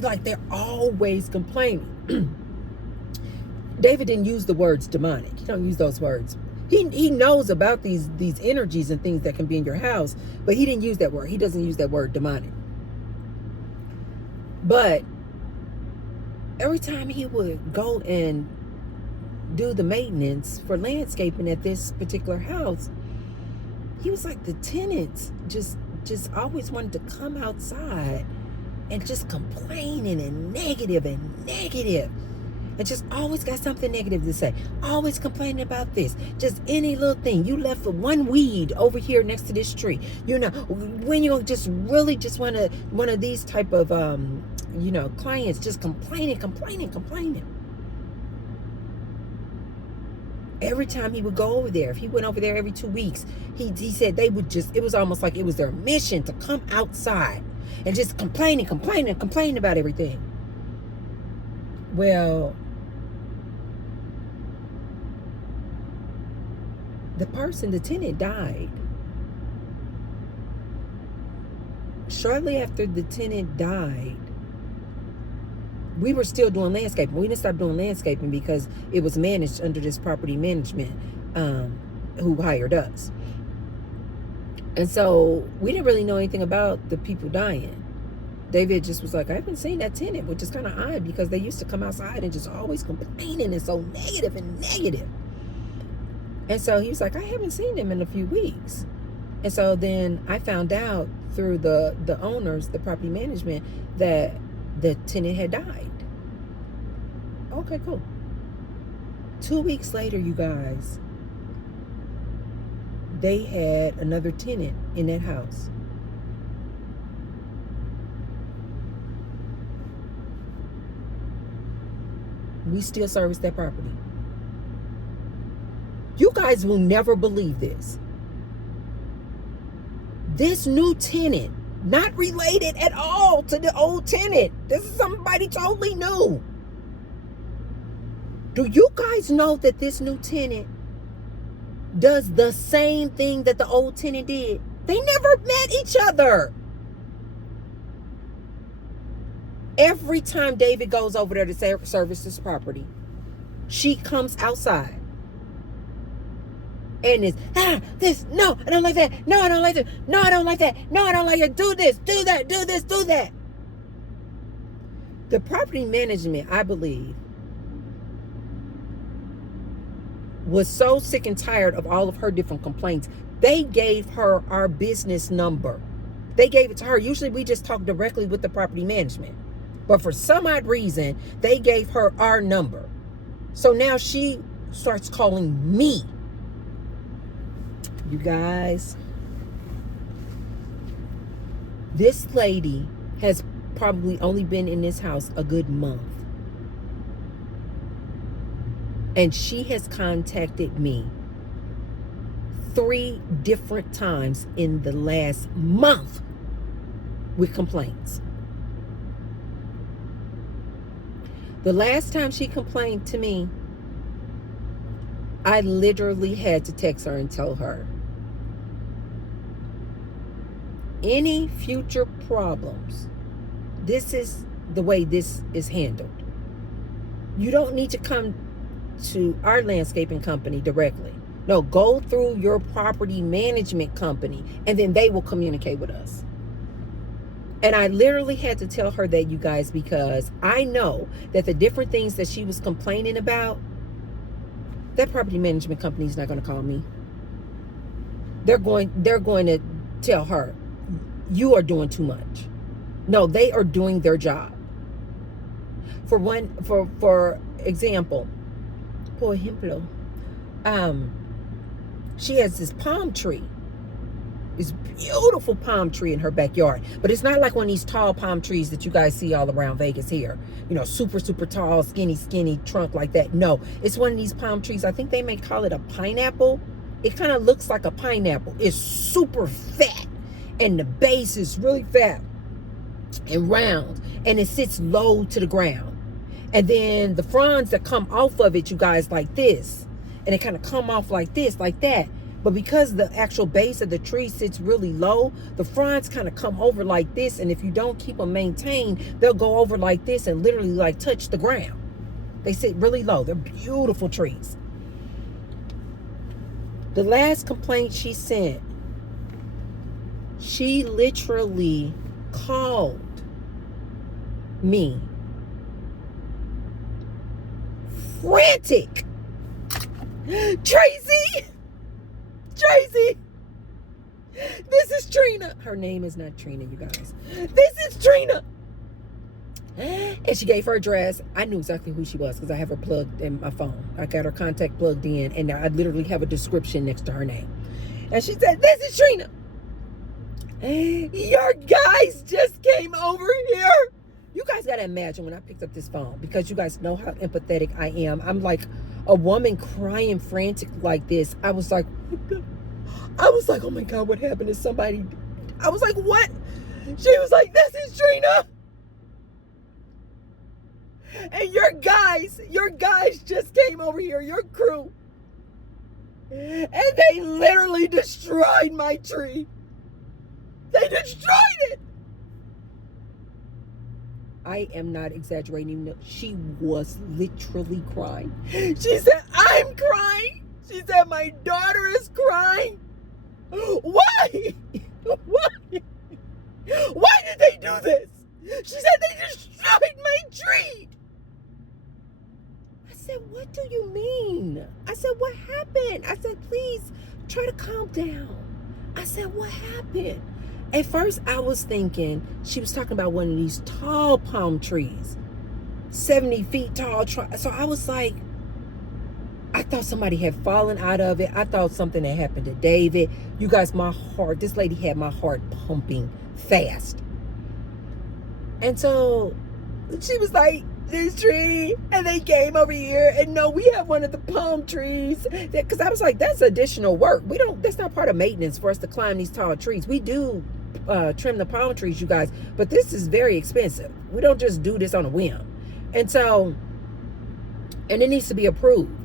like they're always complaining. David didn't use the words demonic. He don't use those words. He knows about these energies and things that can be in your house, but he didn't use that word. He doesn't use that word demonic. But every time he would go and do the maintenance for landscaping at this particular house, he was like, the tenants just always wanted to come outside and just complaining and negative and just always got something negative to say, always complaining about this, just any little thing. You left one weed over here next to this tree, you know, when you just really just want to, one of these type of you know, clients just complaining. Every time he would go over there, if he went over there every 2 weeks, he said they would just, it was almost like it was their mission to come outside and just complaining about everything. Well, the tenant died. Shortly after the tenant died, we were still doing landscaping. We didn't stop doing landscaping because it was managed under this property management who hired us. And so we didn't really know anything about the people dying. David just was like, I haven't seen that tenant, which is kind of odd because they used to come outside and just always complaining and so negative. And so he was like, I haven't seen them in a few weeks. And so then I found out through the owners, the property management, that the tenant had died. Okay, cool. 2 weeks later, you guys, they had another tenant in that house. We still service that property. You guys will never believe this. This new tenant, not related at all to the old tenant. This is somebody totally new. Do you guys know that this new tenant does the same thing that the old tenant did? They never met each other. Every time David goes over there to service this property, she comes outside. And it's, this, no, I don't like that. No, I don't like that. No, I don't like that. No, I don't like it. Do this, do that, do this, do that. The property management, I believe, was so sick and tired of all of her different complaints. They gave her our business number. They gave it to her. Usually we just talk directly with the property management. But for some odd reason, they gave her our number. So now she starts calling me. You guys, this lady has probably only been in this house a good month. And she has contacted me 3 different times in the last month with complaints. The last time she complained to me, I literally had to text her and tell her, any future problems, this is the way this is handled. You don't need to come to our landscaping company directly. No, go through your property management company and then they will communicate with us. And I literally had to tell her that, you guys, because I know that the different things that she was complaining about, that property management company is not going to call me. They're going to tell her, you are doing too much. No, they are doing their job. For example, por ejemplo, she has this palm tree. This beautiful palm tree in her backyard. But it's not like one of these tall palm trees that you guys see all around Vegas here. You know, super, super tall, skinny trunk like that. No, it's one of these palm trees. I think they may call it a pineapple. It kind of looks like a pineapple. It's super fat. And the base is really fat and round. And it sits low to the ground. And then the fronds that come off of it, you guys, like this. And they kind of come off like this, like that. But because the actual base of the tree sits really low, the fronds kind of come over like this. And if you don't keep them maintained, they'll go over like this and literally like touch the ground. They sit really low. They're beautiful trees. The last complaint she sent, she literally called me frantic. Tracy, this is Trina. Her name is not Trina, you guys. This is Trina. And she gave her address. I knew exactly who she was because I have her plugged in my phone. I got her contact plugged in, and I literally have a description next to her name. And she said, this is Trina. Your guys just came over here. You guys got to imagine when I picked up this phone, because you guys know how empathetic I am. I'm like a woman crying frantic like this. I was like, oh my God, what happened to somebody? I was like, what? She was like, this is Trina. And your guys just came over here, your crew. And they literally destroyed my tree. They destroyed it. I am not exaggerating. She was literally crying. She said, I'm crying. She said, my daughter is crying. Why? Why? Why did they do this? She said they destroyed my tree. I said, what do you mean? I said, what happened? I said, please try to calm down. I said, what happened? At first, I was thinking she was talking about one of these tall palm trees, 70 feet tall. So I was like, I thought somebody had fallen out of it. I thought something had happened to David. You guys, my heart, this lady had my heart pumping fast. And so she was like, this tree, and they came over here, and no, we have one of the palm trees, because I was like, that's additional work. That's not part of maintenance for us to climb these tall trees. We do trim the palm trees, you guys, but this is very expensive. We don't just do this on a whim. And so, and it needs to be approved.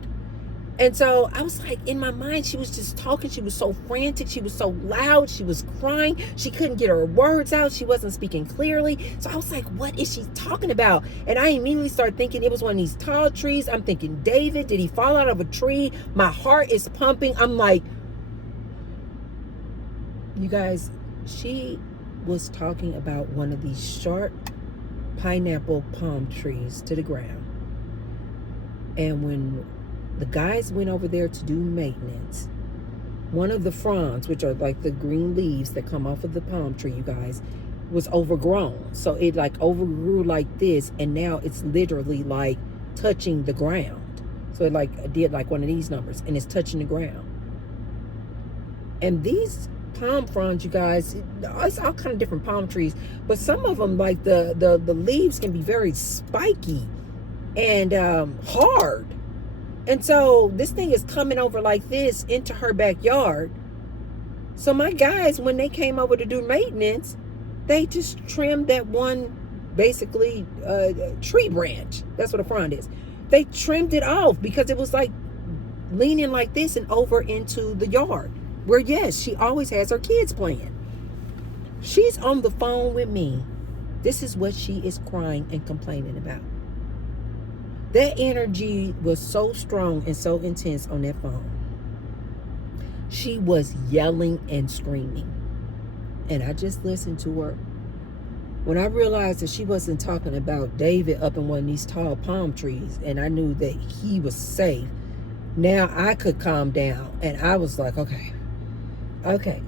And so I was like, in my mind, she was just talking. She was so frantic. She was so loud. She was crying. She couldn't get her words out. She wasn't speaking clearly. So I was like, what is she talking about? And I immediately started thinking it was one of these tall trees. I'm thinking, David, did he fall out of a tree? My heart is pumping. I'm like, you guys, she was talking about one of these sharp pineapple palm trees to the ground. And when the guys went over there to do maintenance, one of the fronds, which are like the green leaves that come off of the palm tree, you guys, was overgrown. So it like overgrew like this, and now it's literally like touching the ground. So it did like one of these numbers, and it's touching the ground. And these palm fronds, you guys, it's all kind of different palm trees, but some of them, like the leaves can be very spiky and hard. And so this thing is coming over like this into her backyard. So my guys, when they came over to do maintenance, they just trimmed that one, basically, tree branch. That's what a frond is. They trimmed it off because it was like leaning like this and over into the yard where, yes, she always has her kids playing. She's on the phone with me. This is what she is crying and complaining about. That energy was so strong and so intense on that phone. She was yelling and screaming. And I just listened to her. When I realized that she wasn't talking about David up in one of these tall palm trees, and I knew that he was safe, now I could calm down. And I was like, okay,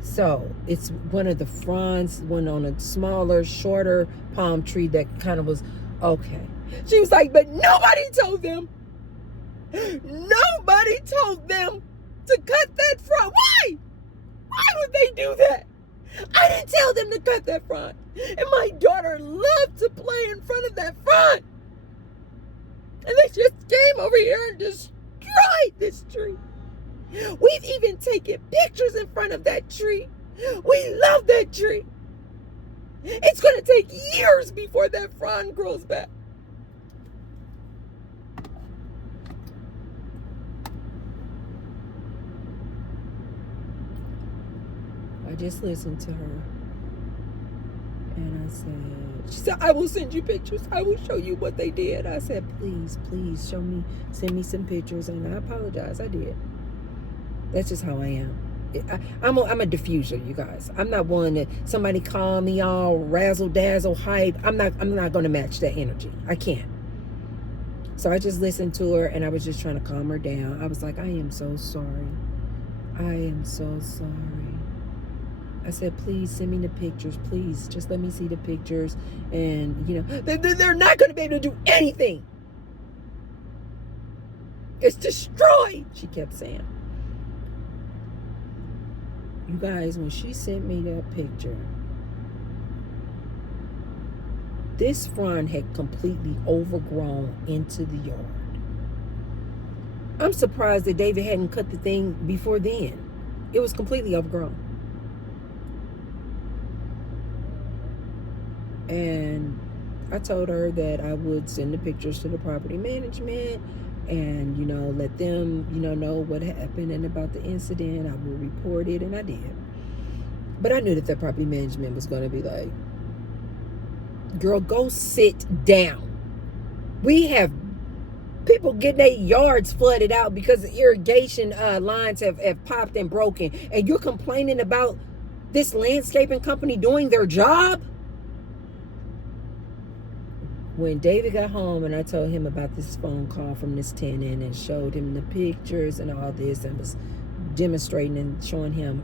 so it's one of the fronds, one on a smaller, shorter palm tree that kind of was, okay. She was like, but nobody told them. Nobody told them to cut that front. Why? Why would they do that? I didn't tell them to cut that front. And my daughter loved to play in front of that front. And they just came over here and destroyed this tree. We've even taken pictures in front of that tree. We love that tree. It's going to take years before that frond grows back. I just listened to her. And I said, she said, I will send you pictures. I will show you what they did. I said, please, please show me, send me some pictures. And I apologize. I did. That's just how I am. I'm a diffuser, you guys. I'm not one that somebody call me all razzle dazzle hype. I'm not going to match that energy. I can't. So I just listened to her and I was just trying to calm her down. I was like, I am so sorry. I am so sorry. I said, please send me the pictures. Please, just let me see the pictures. And, you know, they're not going to be able to do anything. It's destroyed, she kept saying. You guys, when she sent me that picture, this front had completely overgrown into the yard. I'm surprised that David hadn't cut the thing before then. It was completely overgrown. And I told her that I would send the pictures to the property management and, you know, let them, you know what happened and about the incident. I will report it, and I did. But I knew that the property management was going to be like, girl, go sit down. We have people getting their yards flooded out because the irrigation lines have popped and broken. And you're complaining about this landscaping company doing their job? When David got home and I told him about this phone call from this tenant and showed him the pictures and all this and was demonstrating and showing him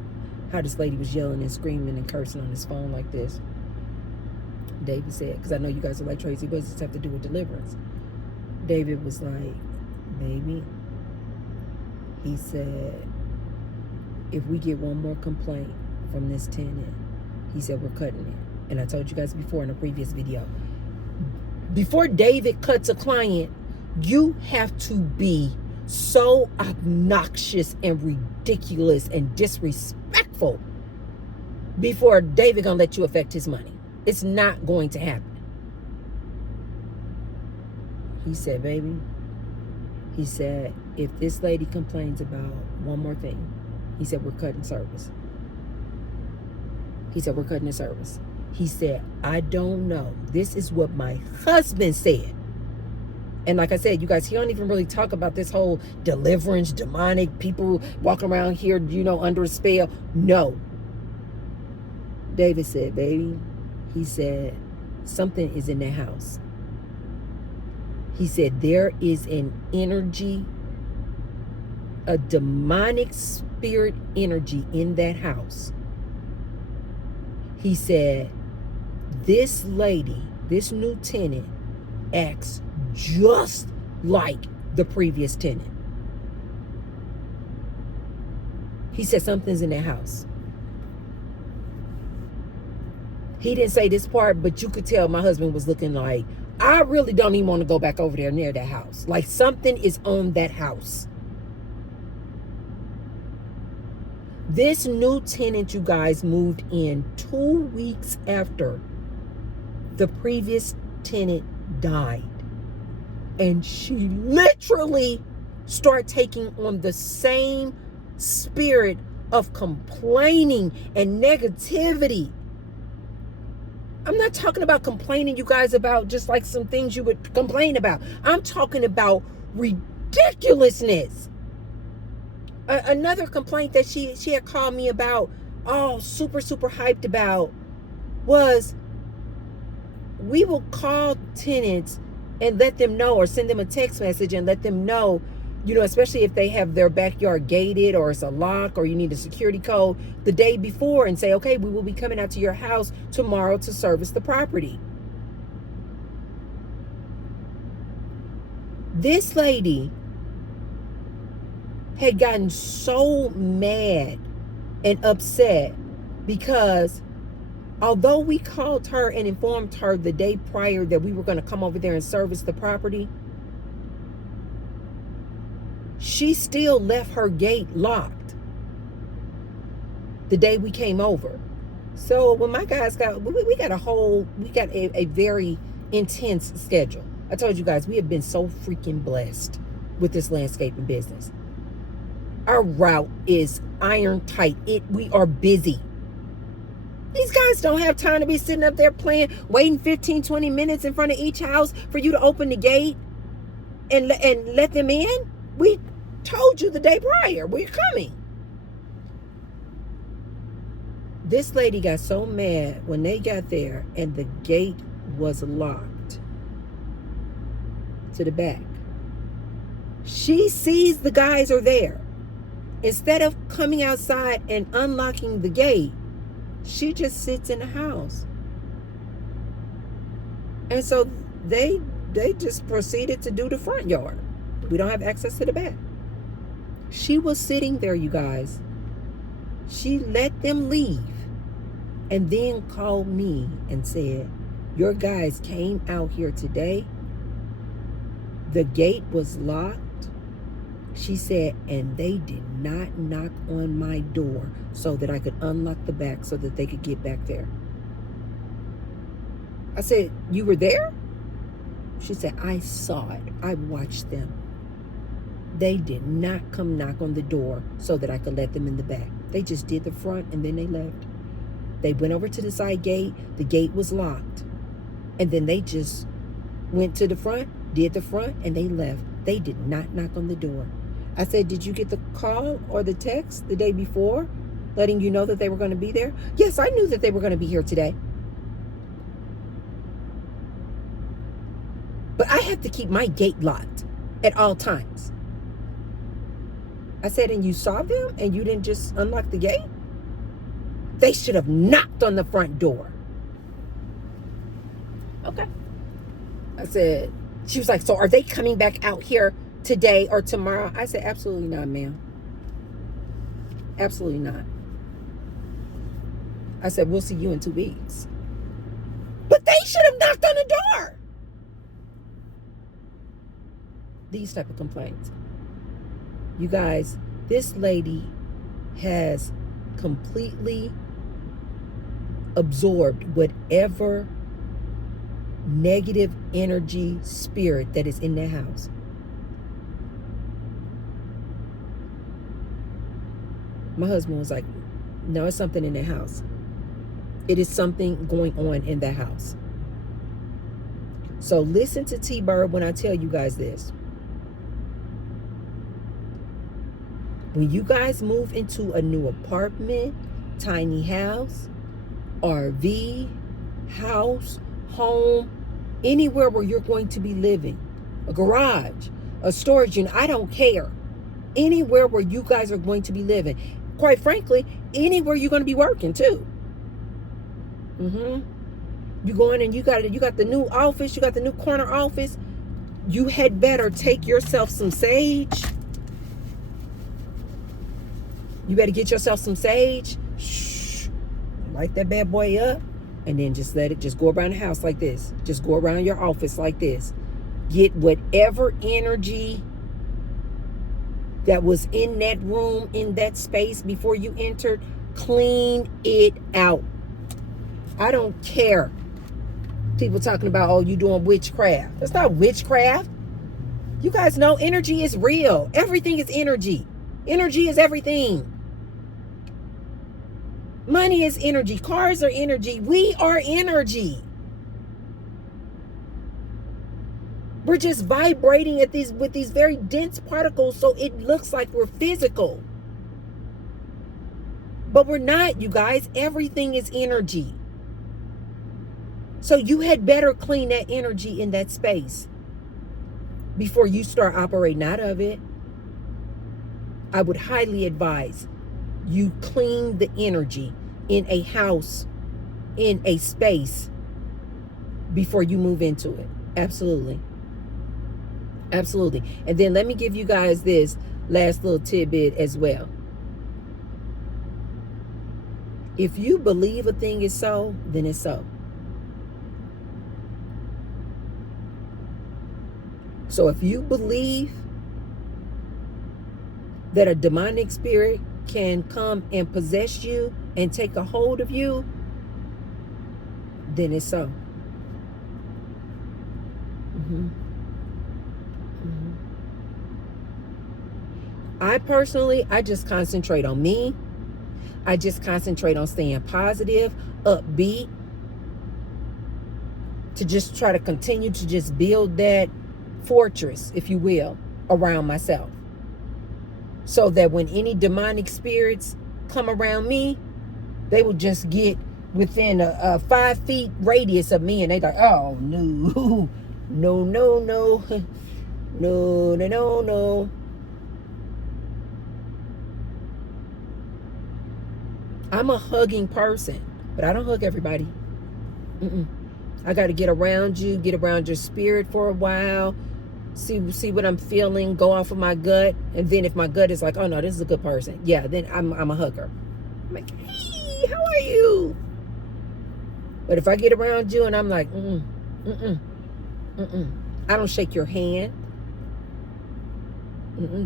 how this lady was yelling and screaming and cursing on his phone like this, David said, because I know you guys are like, Tracy, what does this have to do with Deliverance? David was like, baby, he said, if we get one more complaint from this tenant, he said, we're cutting it. And I told you guys before in a previous video, before David cuts a client, you have to be so obnoxious and ridiculous and disrespectful before David gonna let you affect his money. It's not going to happen. He said, baby, he said, if this lady complains about one more thing, he said, we're cutting service. He said, we're cutting the service. He said, I don't know. This is what my husband said. And like I said, you guys, he don't even really talk about this whole deliverance, demonic, people walking around here, you know, under a spell. No. David said, baby, he said, something is in the house. He said, there is an energy, a demonic spirit energy in that house. He said, this lady, this new tenant, acts just like the previous tenant. He said something's in that house. He didn't say this part, but you could tell my husband was looking like, I really don't even want to go back over there near that house. Like something is on that house. This new tenant, you guys, moved in 2 weeks after the previous tenant died. And she literally started taking on the same spirit of complaining and negativity. I'm not talking about complaining, you guys, about just like some things you would complain about. I'm talking about ridiculousness. Another complaint that she had called me about, super hyped about, was we will call tenants and let them know, or send them a text message and let them know, you know, especially if they have their backyard gated or it's a lock or you need a security code, the day before, and say, okay, we will be coming out to your house tomorrow to service the property. This lady had gotten so mad and upset because although we called her and informed her the day prior that we were going to come over there and service the property, she still left her gate locked the day we came over. So when my guys got, we got a very intense schedule. I told you guys, we have been so freaking blessed with this landscaping business. Our route is iron tight. We are busy. These guys don't have time to be sitting up there playing, waiting 15, 20 minutes in front of each house for you to open the gate and let them in. We told you the day prior, we're coming. This lady got so mad when they got there and the gate was locked to the back. She sees the guys are there. Instead of coming outside and unlocking the gate, she just sits in the house. And so they just proceeded to do the front yard. We don't have access to the back. She was sitting there, you guys. She let them leave and then called me and said, your guys came out here today. The gate was locked. She said, and they did not knock on my door so that I could unlock the back so that they could get back there. I said, you were there? She said, I saw it. I watched them. They did not come knock on the door so that I could let them in the back. They just did the front and then they left. They went over to the side gate. The gate was locked. And then they just went to the front, did the front, and they left. They did not knock on the door. I said, did you get the call or the text the day before letting you know that they were going to be there? Yes, I knew that they were going to be here today. But I have to keep my gate locked at all times. I said, and you saw them and you didn't just unlock the gate? They should have knocked on the front door. Okay. I said, she was like, so are they coming back out here today or tomorrow? I said, absolutely not, ma'am. Absolutely not. I said, we'll see you in 2 weeks. But they should have knocked on the door. These type of complaints. You guys, this lady has completely absorbed whatever negative energy spirit that is in that house. My husband was like, no, it's something in that house. It is something going on in that house. So listen to T-Bird when I tell you guys this. When you guys move into a new apartment, tiny house, RV, house, home, anywhere where you're going to be living, a garage, a storage unit, I don't care. Anywhere where you guys are going to be living. Quite frankly, anywhere you're going to be working too. You go in and you got the new office, you got the new corner office. You had better take yourself some sage. You better get yourself some sage. Shh. Light that bad boy up. And then just let it just go around the house like this. Just go around your office like this. Get whatever energy that was in that room, in that space before you entered. Clean it out. I don't care. People talking about, oh, you doing witchcraft. That's not witchcraft. You guys know energy is real. Everything is energy. Energy is everything. Money is energy. Cars are energy. We are energy. We're just vibrating at with these very dense particles, so it looks like we're physical. But we're not, you guys. Everything is energy. So you had better clean that energy in that space before you start operating out of it. I would highly advise you clean the energy in a house, in a space, before you move into it. Absolutely. Absolutely. And then let me give you guys this last little tidbit as well. If you believe a thing is so, then it's so. So if you believe that a demonic spirit can come and possess you and take a hold of you, then it's so. I personally, I just concentrate on me. I just concentrate on staying positive, upbeat, to just try to continue to just build that fortress, if you will, around myself. So that when any demonic spirits come around me, they will just get within a 5 feet radius of me, and they like, oh no, no, no, no, no, no, no, no. I'm a hugging person, but I don't hug everybody. I got to get around you, get around your spirit for a while, see what I'm feeling, go off of my gut, and then if my gut is like, oh no, this is a good person, yeah, then I'm a hugger. I'm like, hey, how are you? But if I get around you and I'm like, I don't shake your hand,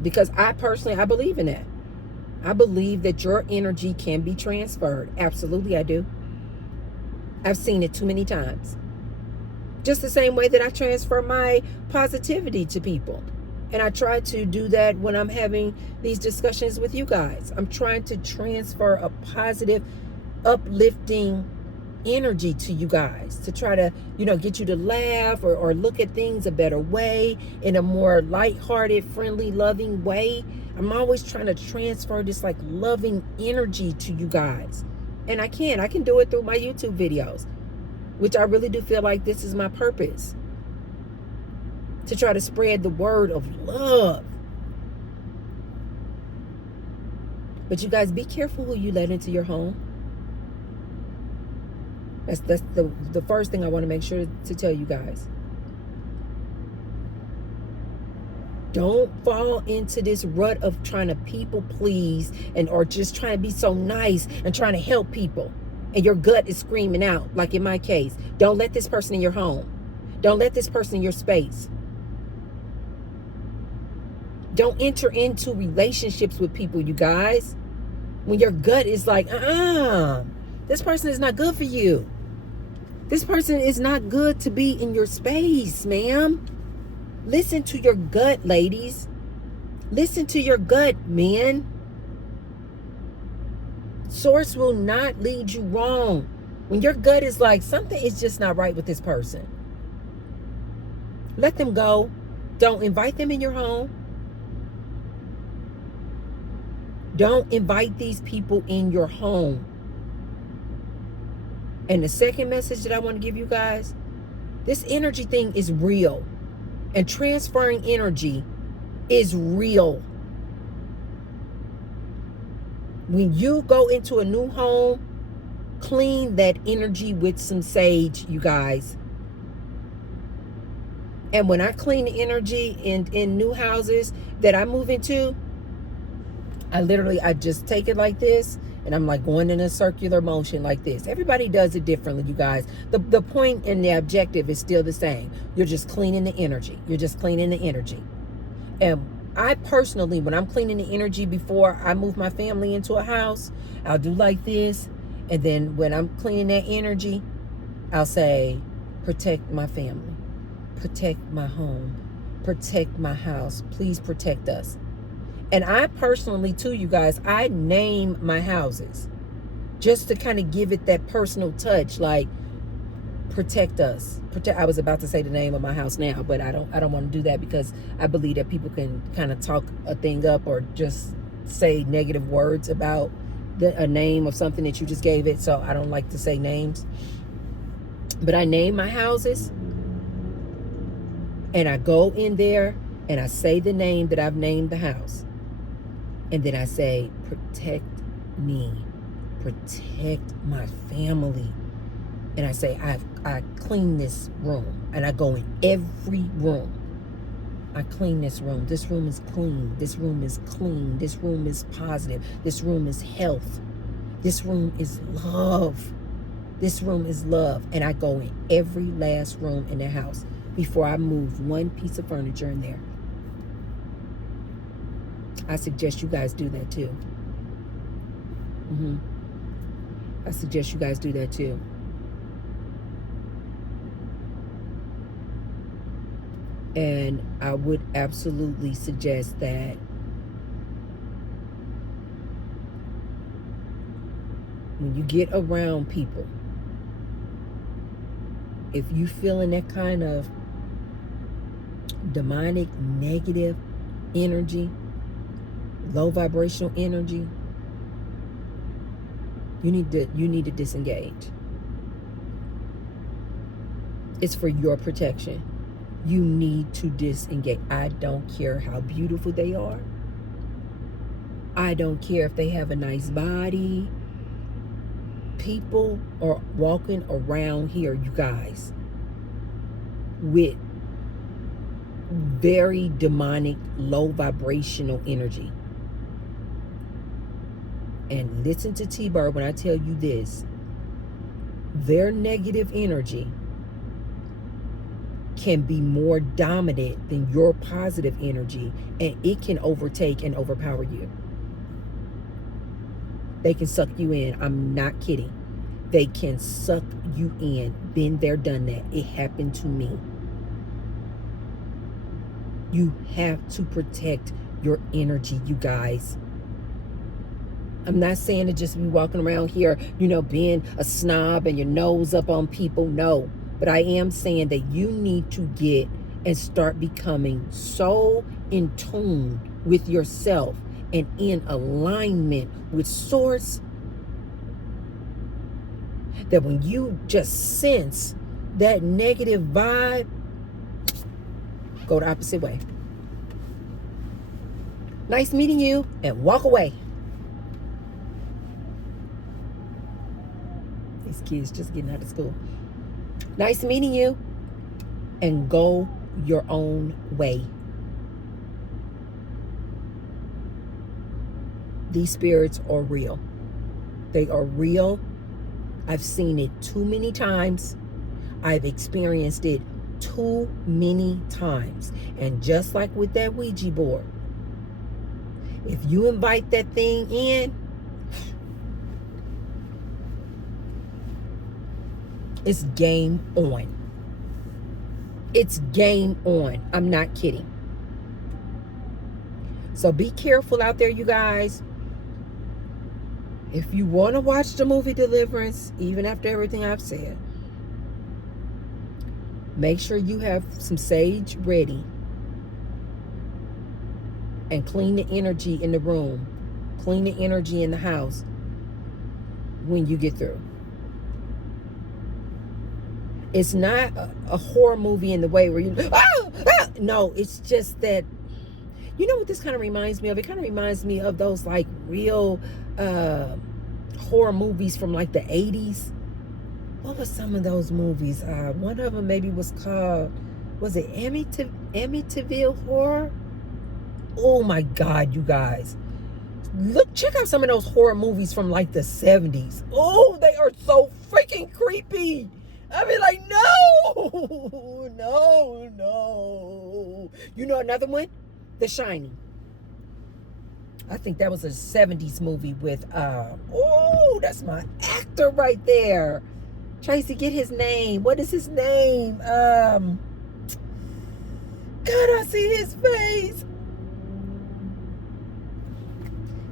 because I believe in that. I believe that your energy can be transferred. Absolutely, I do. I've seen it too many times. Just the same way that I transfer my positivity to people. And I try to do that when I'm having these discussions with you guys. I'm trying to transfer a positive, uplifting energy to you guys, to try to, get you to laugh or look at things a better way, in a more lighthearted, friendly, loving way. I'm always trying to transfer this like loving energy to you guys. And I can do it through my YouTube videos, which I really do feel like this is my purpose, to try to spread the word of love. But you guys, be careful who you let into your home. That's the first thing I want to make sure to tell you guys. Don't fall into this rut of trying to people please or just trying to be so nice and trying to help people. And your gut is screaming out, like in my case, don't let this person in your home. Don't let this person in your space. Don't enter into relationships with people, you guys, when your gut is like, this person is not good for you. This person is not good to be in your space, ma'am. Listen to your gut, ladies. Listen to your gut, men. Source will not lead you wrong. When your gut is like, something is just not right with this person, let them go. Don't invite them in your home. Don't invite these people in your home. And the second message that I want to give you guys, this energy thing is real. And transferring energy is real. When you go into a new home, clean that energy with some sage, you guys. And when I clean the energy in new houses that I move into, I just take it like this, and I'm like going in a circular motion like this. Everybody does it differently, you guys. The point and the objective is still the same. You're just cleaning the energy. You're just cleaning the energy. And I personally, when I'm cleaning the energy before I move my family into a house, I'll do like this. And then when I'm cleaning that energy, I'll say, protect my family, protect my home, protect my house. Please protect us. And I personally, too, you guys, I name my houses just to kind of give it that personal touch, like protect us. I was about to say the name of my house now, but I don't want to do that, because I believe that people can kind of talk a thing up or just say negative words about a name of something that you just gave it. So I don't like to say names. But I name my houses, and I go in there and I say the name that I've named the house. And then I say, protect me, protect my family. And I say, I clean this room. And I go in every room. I clean this room. This room is clean. This room is clean. This room is positive. This room is health. This room is love. This room is love. And I go in every last room in the house before I move one piece of furniture in there. I suggest you guys do that too. I suggest you guys do that too. And I would absolutely suggest that when you get around people, if you feeling that kind of demonic, negative energy, low vibrational energy, you need to disengage. It's for your protection. You need to disengage. I don't care how beautiful they are. I don't care if they have a nice body. People are walking around here, you guys, with very demonic, low vibrational energy. And listen to T-Bird when I tell you this. Their negative energy can be more dominant than your positive energy, and it can overtake and overpower you. They can suck you in. I'm not kidding. They can suck you in. Been there, done that. It happened to me. You have to protect your energy, you guys. I'm not saying to just be walking around here, being a snob and your nose up on people. No. But I am saying that you need to get and start becoming so in tune with yourself and in alignment with Source that when you just sense that negative vibe, go the opposite way. Nice meeting you, and walk away. These kids just getting out of school. Nice meeting you, and go your own way. These spirits are real. They are real. I've seen it too many times. I've experienced it too many times. And just like with that Ouija board, if you invite that thing in, it's game on. It's game on. I'm not kidding. So be careful out there, you guys. If you want to watch the movie Deliverance, even after everything I've said, make sure you have some sage ready and clean the energy in the room. Clean the energy in the house when you get through. It's not a horror movie in the way where you, no, it's just that, you know what this kind of reminds me of? It kind of reminds me of those like real horror movies from like the 80s. What was some of those movies? One of them maybe was called, was it Amityville Horror? Oh my God, you guys. Look, check out some of those horror movies from like the 70s. Oh, they are so freaking creepy. I mean, like, no. You know another one? The Shining. I think that was a 70s movie with, that's my actor right there. Tracy, get his name. What is his name? God, I see his face.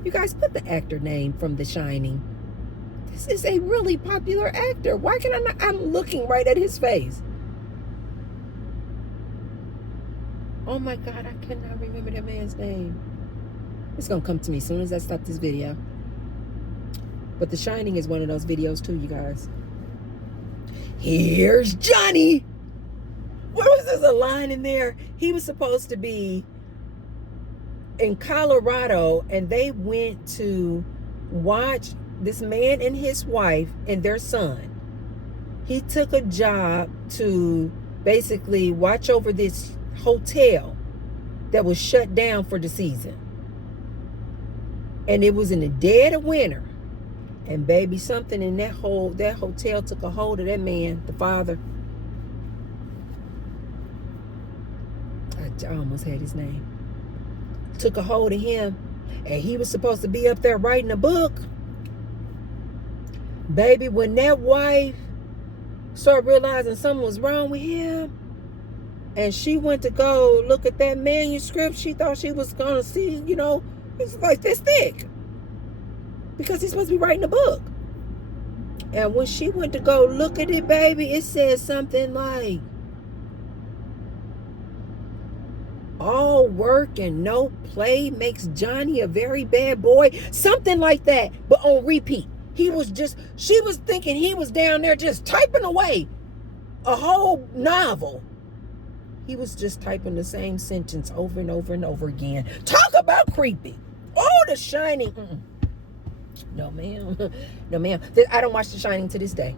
You guys, put the actor name from The Shining. This is a really popular actor. Why can I not? I'm looking right at his face. Oh my God, I cannot remember that man's name. It's going to come to me as soon as I stop this video. But The Shining is one of those videos too, you guys. Here's Johnny. What was this, a line in there? He was supposed to be in Colorado, and they went to watch this man and his wife and their son. He took a job to basically watch over this hotel that was shut down for the season. And it was in the dead of winter. And baby, something in that hotel took a hold of that man, the father. I almost had his name. Took a hold of him. And he was supposed to be up there writing a book. Baby, when that wife started realizing something was wrong with him, and she went to go look at that manuscript, she thought she was going to see, it's like this thick. Because he's supposed to be writing a book. And when she went to go look at it, baby, it said something like, all work and no play makes Johnny a very bad boy. Something like that, but on repeat. She was thinking he was down there just typing away a whole novel. He was just typing the same sentence over and over and over again. Talk about creepy. Oh, The Shining. No, ma'am. No, ma'am. I don't watch The Shining to this day.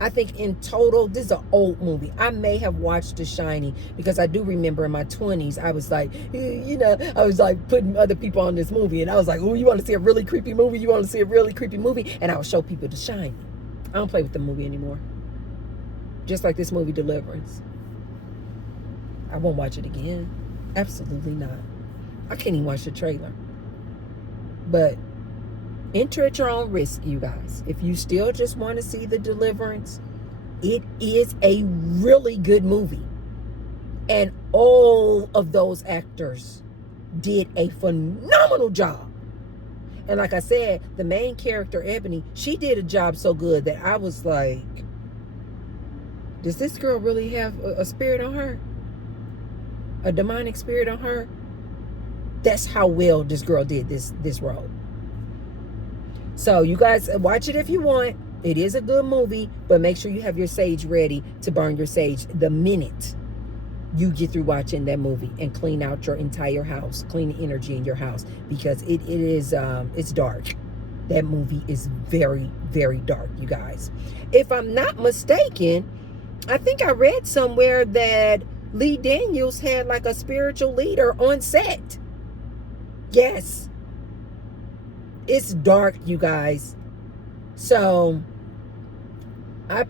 I think in total, this is an old movie. I may have watched The Shining because I do remember in my 20s, I was like, I was like putting other people on this movie. And I was like, oh, you want to see a really creepy movie? You want to see a really creepy movie? And I would show people The Shining. I don't play with the movie anymore. Just like this movie, Deliverance. I won't watch it again. Absolutely not. I can't even watch the trailer. But enter at your own risk, you guys. If you still just want to see the Deliverance, it is a really good movie. And all of those actors did a phenomenal job. And like I said, the main character, Ebony, she did a job so good that I was like, does this girl really have a spirit on her? A demonic spirit on her? That's how well this girl did this role. So you guys watch it if you want. It is a good movie, but make sure you have your sage ready to burn your sage the minute you get through watching that movie, and clean out your entire house, clean the energy in your house, because it is it's dark. That movie is very, very dark, you guys. If I'm not mistaken, I think I read somewhere that Lee Daniels had like a spiritual leader on set. Yes. It's dark, you guys. So, I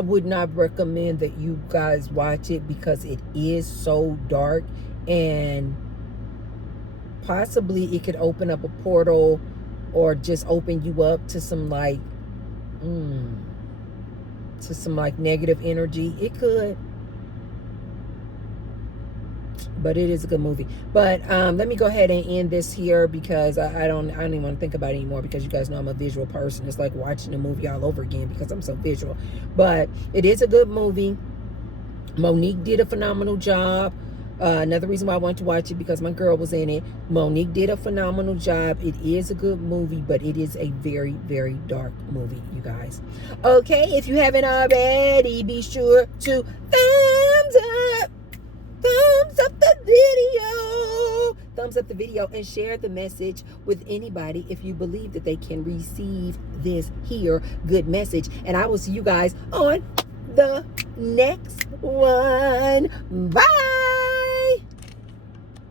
would not recommend that you guys watch it because it is so dark, and possibly it could open up a portal or just open you up to some negative energy. It could. But it is a good movie. But let me go ahead and end this here because I don't even want to think about it anymore, because you guys know I'm a visual person. It's like watching a movie all over again because I'm so visual. But it is a good movie. Monique did a phenomenal job. Another reason why I wanted to watch it, because my girl was in it. Monique did a phenomenal job. It is a good movie, but it is a very, very dark movie, you guys. Okay, if you haven't already, be sure to thumbs up the video and share the message with anybody if you believe that they can receive this here good message. And I will see you guys on the next one. Bye.